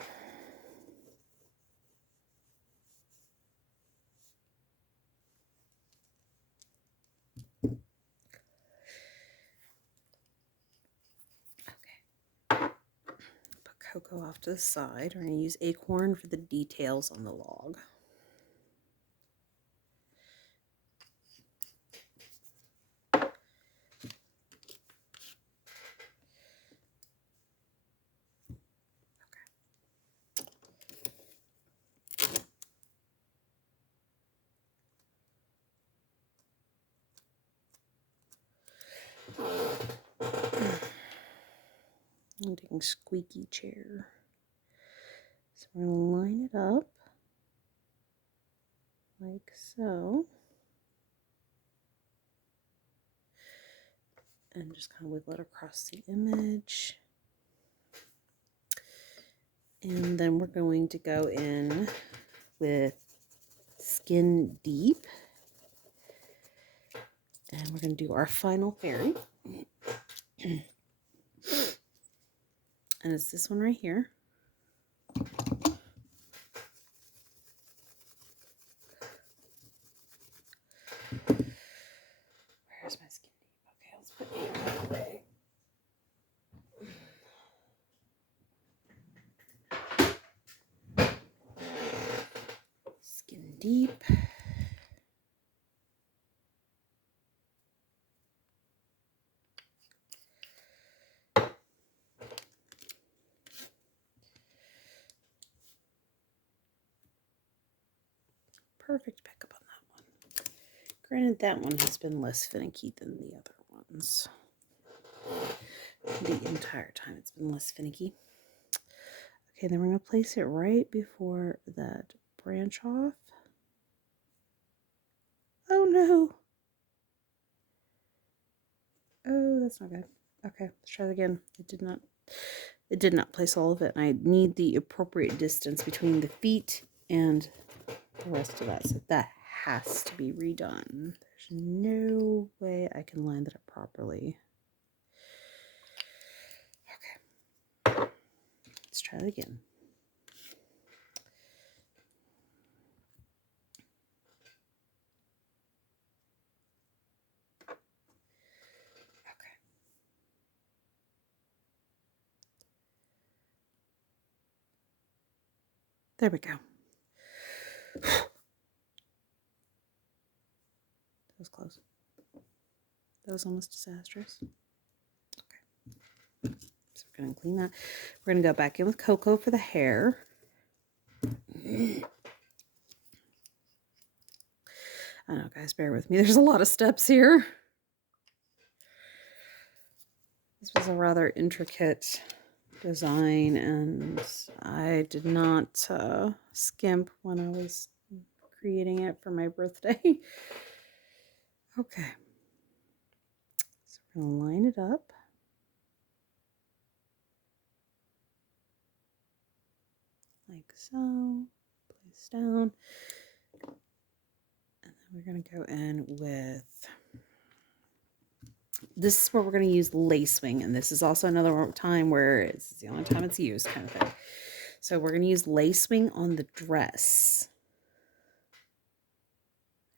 Cocoa off to the side. We're going to use acorn for the details on the log. I'm taking squeaky chair. So we're going to line it up like so. And just kind of wiggle it across the image. And then we're going to go in with Skin Deep. And we're going to do our final fairy. And it's this one right here. Where's my Skin Deep? Okay, let's put it out of the way. Skin Deep. Perfect pickup on that one. Granted, that one has been less finicky than the other ones. The entire time it's been less finicky. Okay, then we're going to place it right before that branch off. Oh no! Oh, that's not good. Okay, let's try it again. It did not place all of it, and I need the appropriate distance between the feet and the rest of that. So that has to be redone. There's no way I can line that up properly. Okay, let's try it again. There we go. That was close. That was almost disastrous. Okay. So we're going to clean that. We're going to go back in with cocoa for the hair. I know, guys, bear with me. There's a lot of steps here. This was a rather intricate design, and I did not skimp when I was creating it for my birthday. Okay, so we're going to line it up. Like so. Place down. And then we're going to go in with, this is where we're going to use lacewing, and this is also another time where it's the only time it's used kind of thing. So we're going to use lacewing on the dress.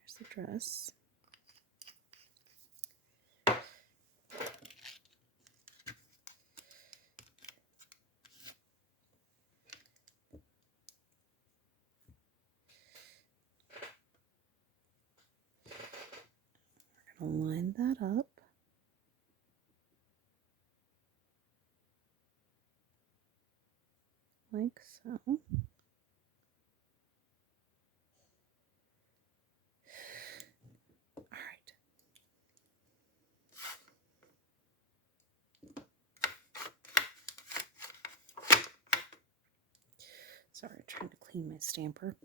There's the dress. We're going to line that up. Like so. All right. Sorry, trying to clean my stamper.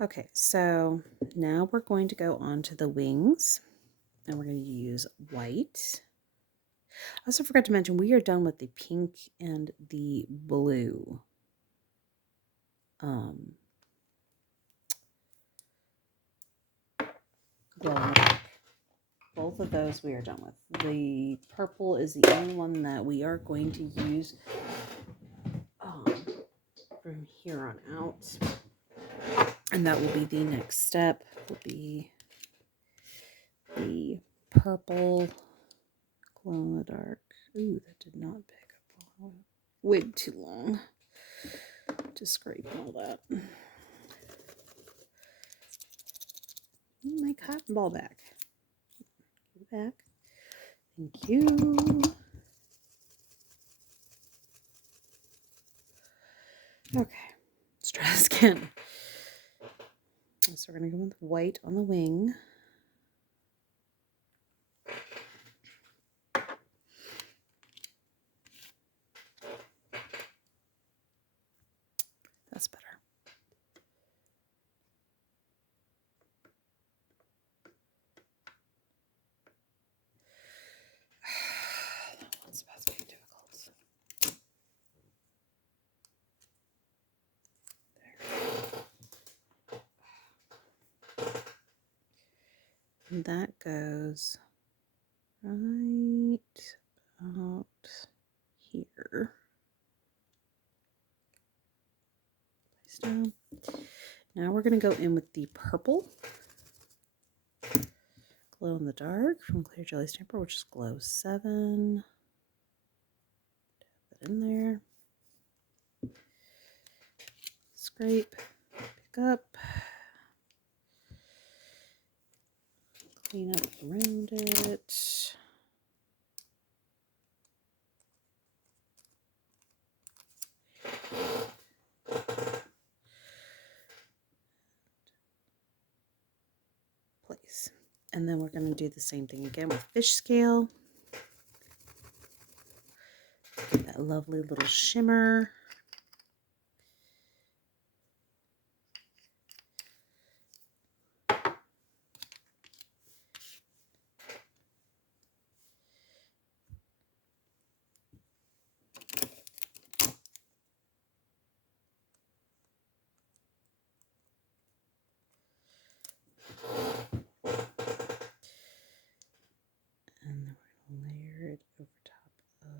Okay, so now we're going to go on to the wings, and we're going to use white. I also forgot to mention we are done with the pink and the blue. Both of those we are done with. The purple is the only one that we are going to use from here on out. And that will be the next step, will be the purple glow in the dark. Ooh, that did not pick up way too long to scrape all that. My cotton ball back. Give it back. Thank you. Okay, let's try this again. So we're going to go with white on the wing. That's better. That one's about to be difficult. There. And that goes right about here. Place down. Now we're going to go in with the purple glow in the dark from Clear Jelly Stamper, which is Glow 7. Tap that in there. Scrape, pick up, clean up around it. Place. And then we're going to do the same thing again with fish scale. That lovely little shimmer. And then we're going to layer it over top of,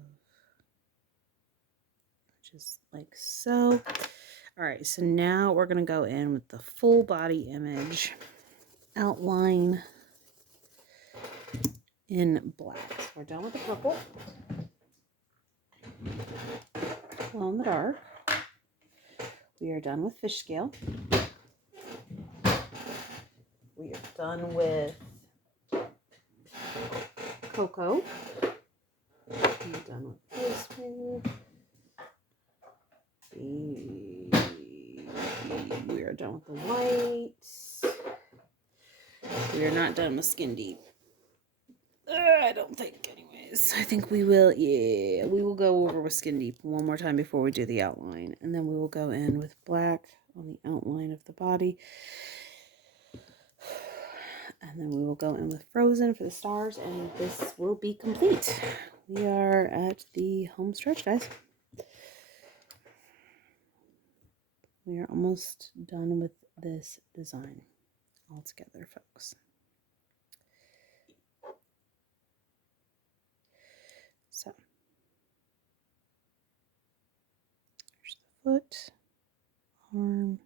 just like so. All right, so now we're going to go in with the full body image outline in black. So we're done with the purple. Glow in the dark. We are done with fish scale. We are done with cocoa. We're done with this one. We are done with the white. We are not done with skin deep. I don't think, anyways. Anyways, I think we will, yeah, we will go over with Skin Deep one more time before we do the outline. And then we will go in with black on the outline of the body. And then we will go in with Frozen for the stars, and this will be complete. We are at the home stretch, guys. We are almost done with this design altogether, folks. So, there's the foot, arm,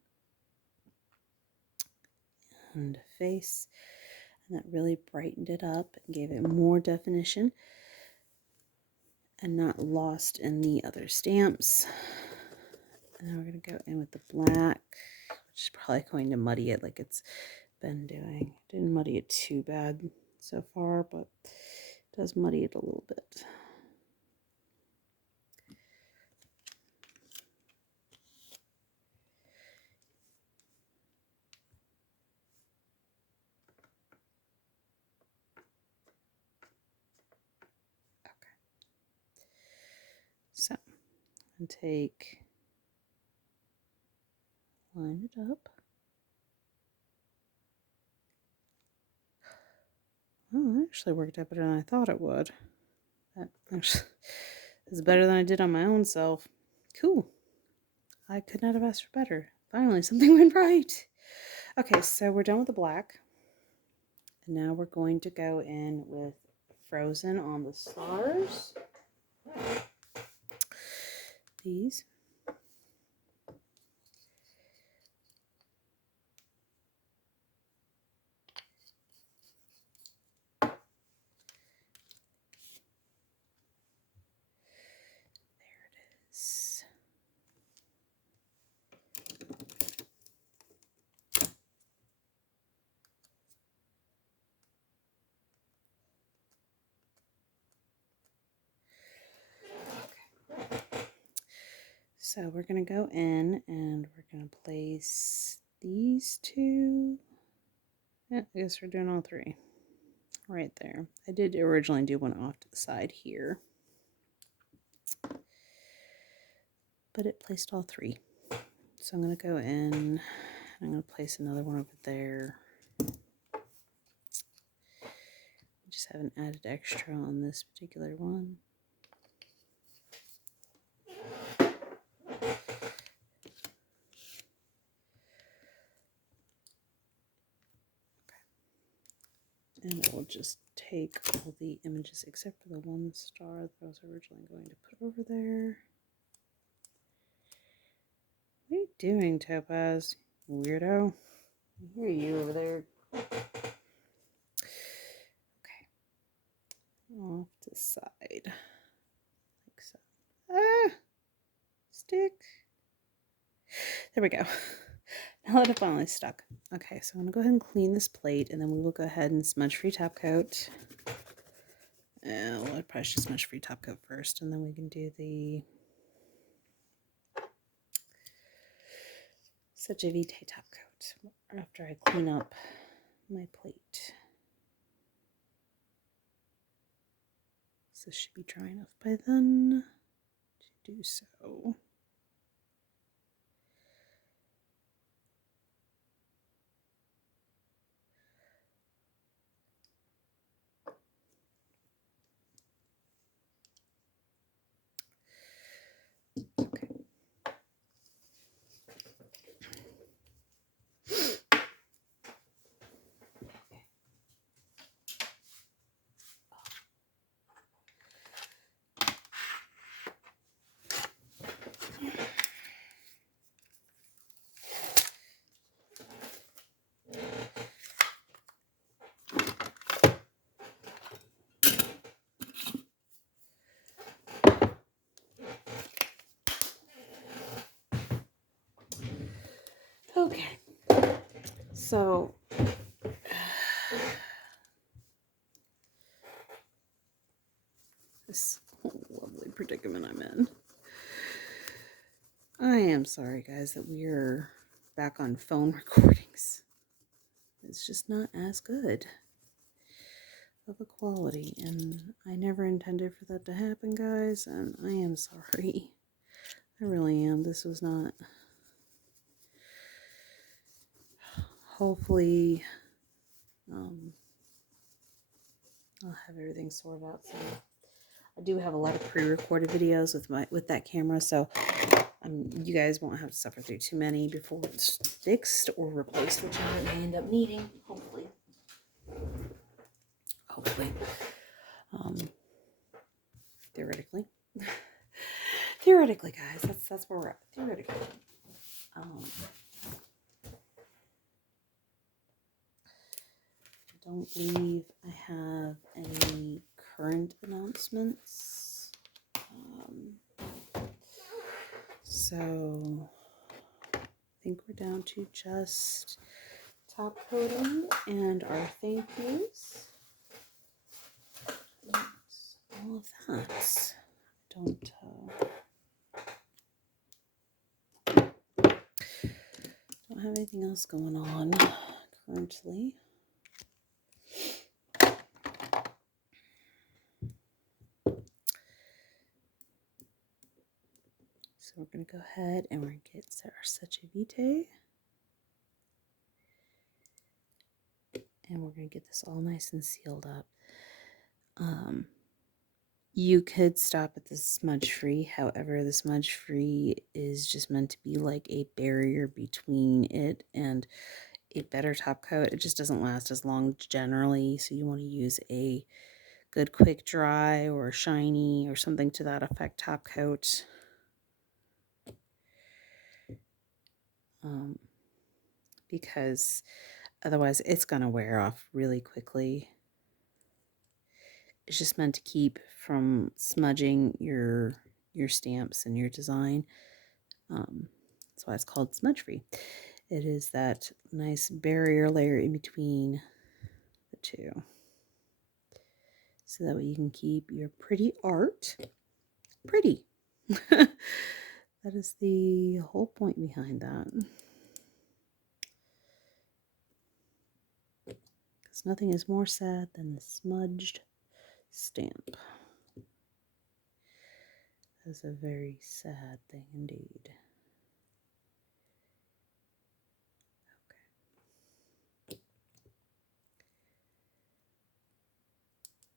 and face. And that really brightened it up and gave it more definition and not lost in the other stamps. And then we're going to go in with the black, which is probably going to muddy it like it's been doing. Didn't muddy it too bad so far, but it does muddy it a little bit. Okay. So, and take, line it up. Oh, that actually worked out better than I thought it would. That actually is better than I did on my own self. Cool. I could not have asked for better. Finally, something went right. Okay, so we're done with the black. And now we're going to go in with Frozen on the stars. These. There it is. So we're going to go in and we're going to place these two. Yeah, I guess we're doing all three right there. I did originally do one off to the side here, but it placed all three. So I'm going to go in and I'm going to place another one over there. Just have an added extra on this particular one. And I will just take all the images except for the one star that I was originally going to put over there. What are you doing, Topaz? Weirdo. I hear you over there. Okay. Off to the side. Like so. Ah! Stick. There we go. Now that it finally stuck. Okay, so I'm going to go ahead and clean this plate, and then we will go ahead and smudge-free top coat. I'll probably just smudge-free top coat first, and then we can do the Such a Vitae top coat after I clean up my plate. So this should be dry enough by then to do so. Okay. Okay, so this lovely predicament I'm in. I am sorry, guys, that we're back on phone recordings. It's just not as good. of equality, and I never intended for that to happen, guys, and I am sorry. I really am. This was not... Hopefully, I'll have everything sorted out soon. I do have a lot of pre-recorded videos with that camera, so you guys won't have to suffer through too many before it's fixed or replaced, whichever it may end up needing. Hopefully. Theoretically. Theoretically, guys, that's where we're at. Theoretically. I don't believe I have any current announcements. So I think we're down to just top coating and our thank yous. That's all of that. Don't have anything else going on currently. So we're going to go ahead and we're going to get our Seche Vite. And we're going to get this all nice and sealed up. You could stop at the smudge free. However, the smudge free is just meant to be like a barrier between it and a better top coat. It just doesn't last as long generally. So you want to use a good quick dry or shiny or something to that effect top coat. Because otherwise it's going to wear off really quickly. It's just meant to keep from smudging your stamps and your design. That's why it's called smudge free. It is that nice barrier layer in between the two. So that way you can keep your pretty art pretty. That is the whole point behind that. Because nothing is more sad than the smudged stamp. That's a very sad thing indeed. Okay.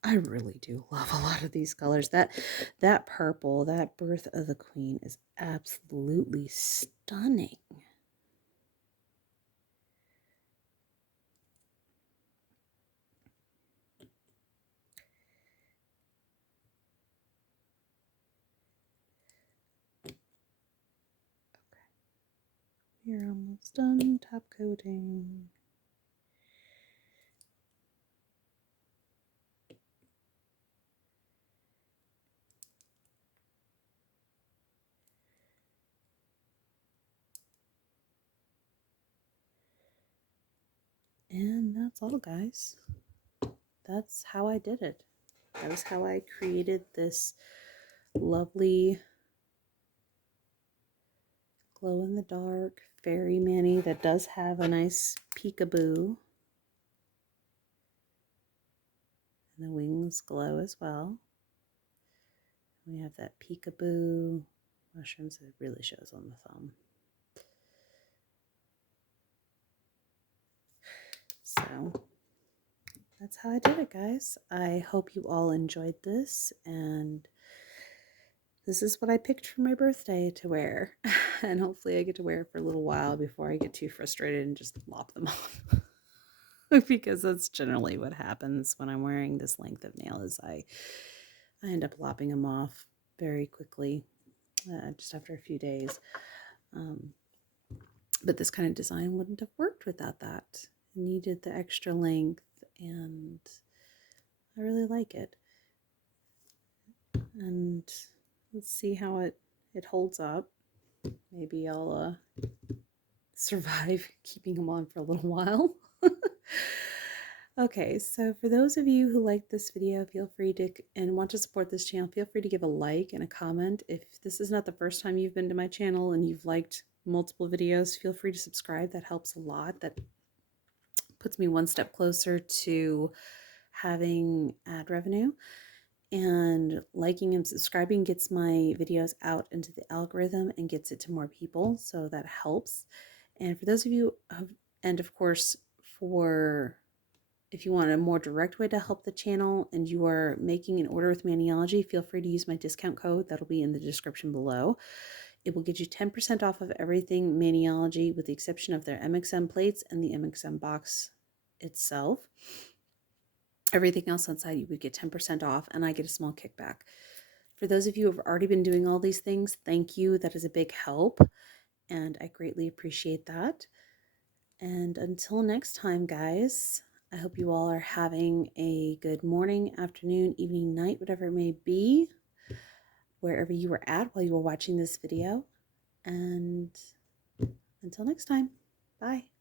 I really do love a lot of these colors. That purple, that Birth of the Queen is absolutely stunning. We're almost done top coating. And that's all, guys. That's how I did it. That was how I created this lovely glow-in-the-dark fairy mani that does have a nice peekaboo. And the wings glow as well. We have that peekaboo mushrooms. It really shows on the thumb. So that's how I did it, guys. I hope you all enjoyed this, and this is what I picked for my birthday to wear. And hopefully I get to wear it for a little while before I get too frustrated and just lop them off. Because that's generally what happens when I'm wearing this length of nail, is I end up lopping them off very quickly, just after a few days. But this kind of design wouldn't have worked without that. It needed the extra length, and I really like it. And let's see how it holds up. Maybe I'll survive keeping them on for a little while. Okay, so for those of you who like this video, feel free to, and want to support this channel, feel free to give a like and a comment. If this is not the first time you've been to my channel and you've liked multiple videos, feel free to subscribe. That helps a lot. That puts me one step closer to having ad revenue, and liking and subscribing gets my videos out into the algorithm and gets it to more people, so that helps. And for those of you and of course, for if you want a more direct way to help the channel and you are making an order with Maniology, feel free to use my discount code. That'll be in the description below. It will get you 10% off of everything Maniology, with the exception of their MXM plates and the MXM box itself. Everything else outside, you would get 10% off, and I get a small kickback. For those of you who have already been doing all these things, thank you. That is a big help, and I greatly appreciate that. And until next time, guys, I hope you all are having a good morning, afternoon, evening, night, whatever it may be, wherever you were at while you were watching this video. And until next time, bye.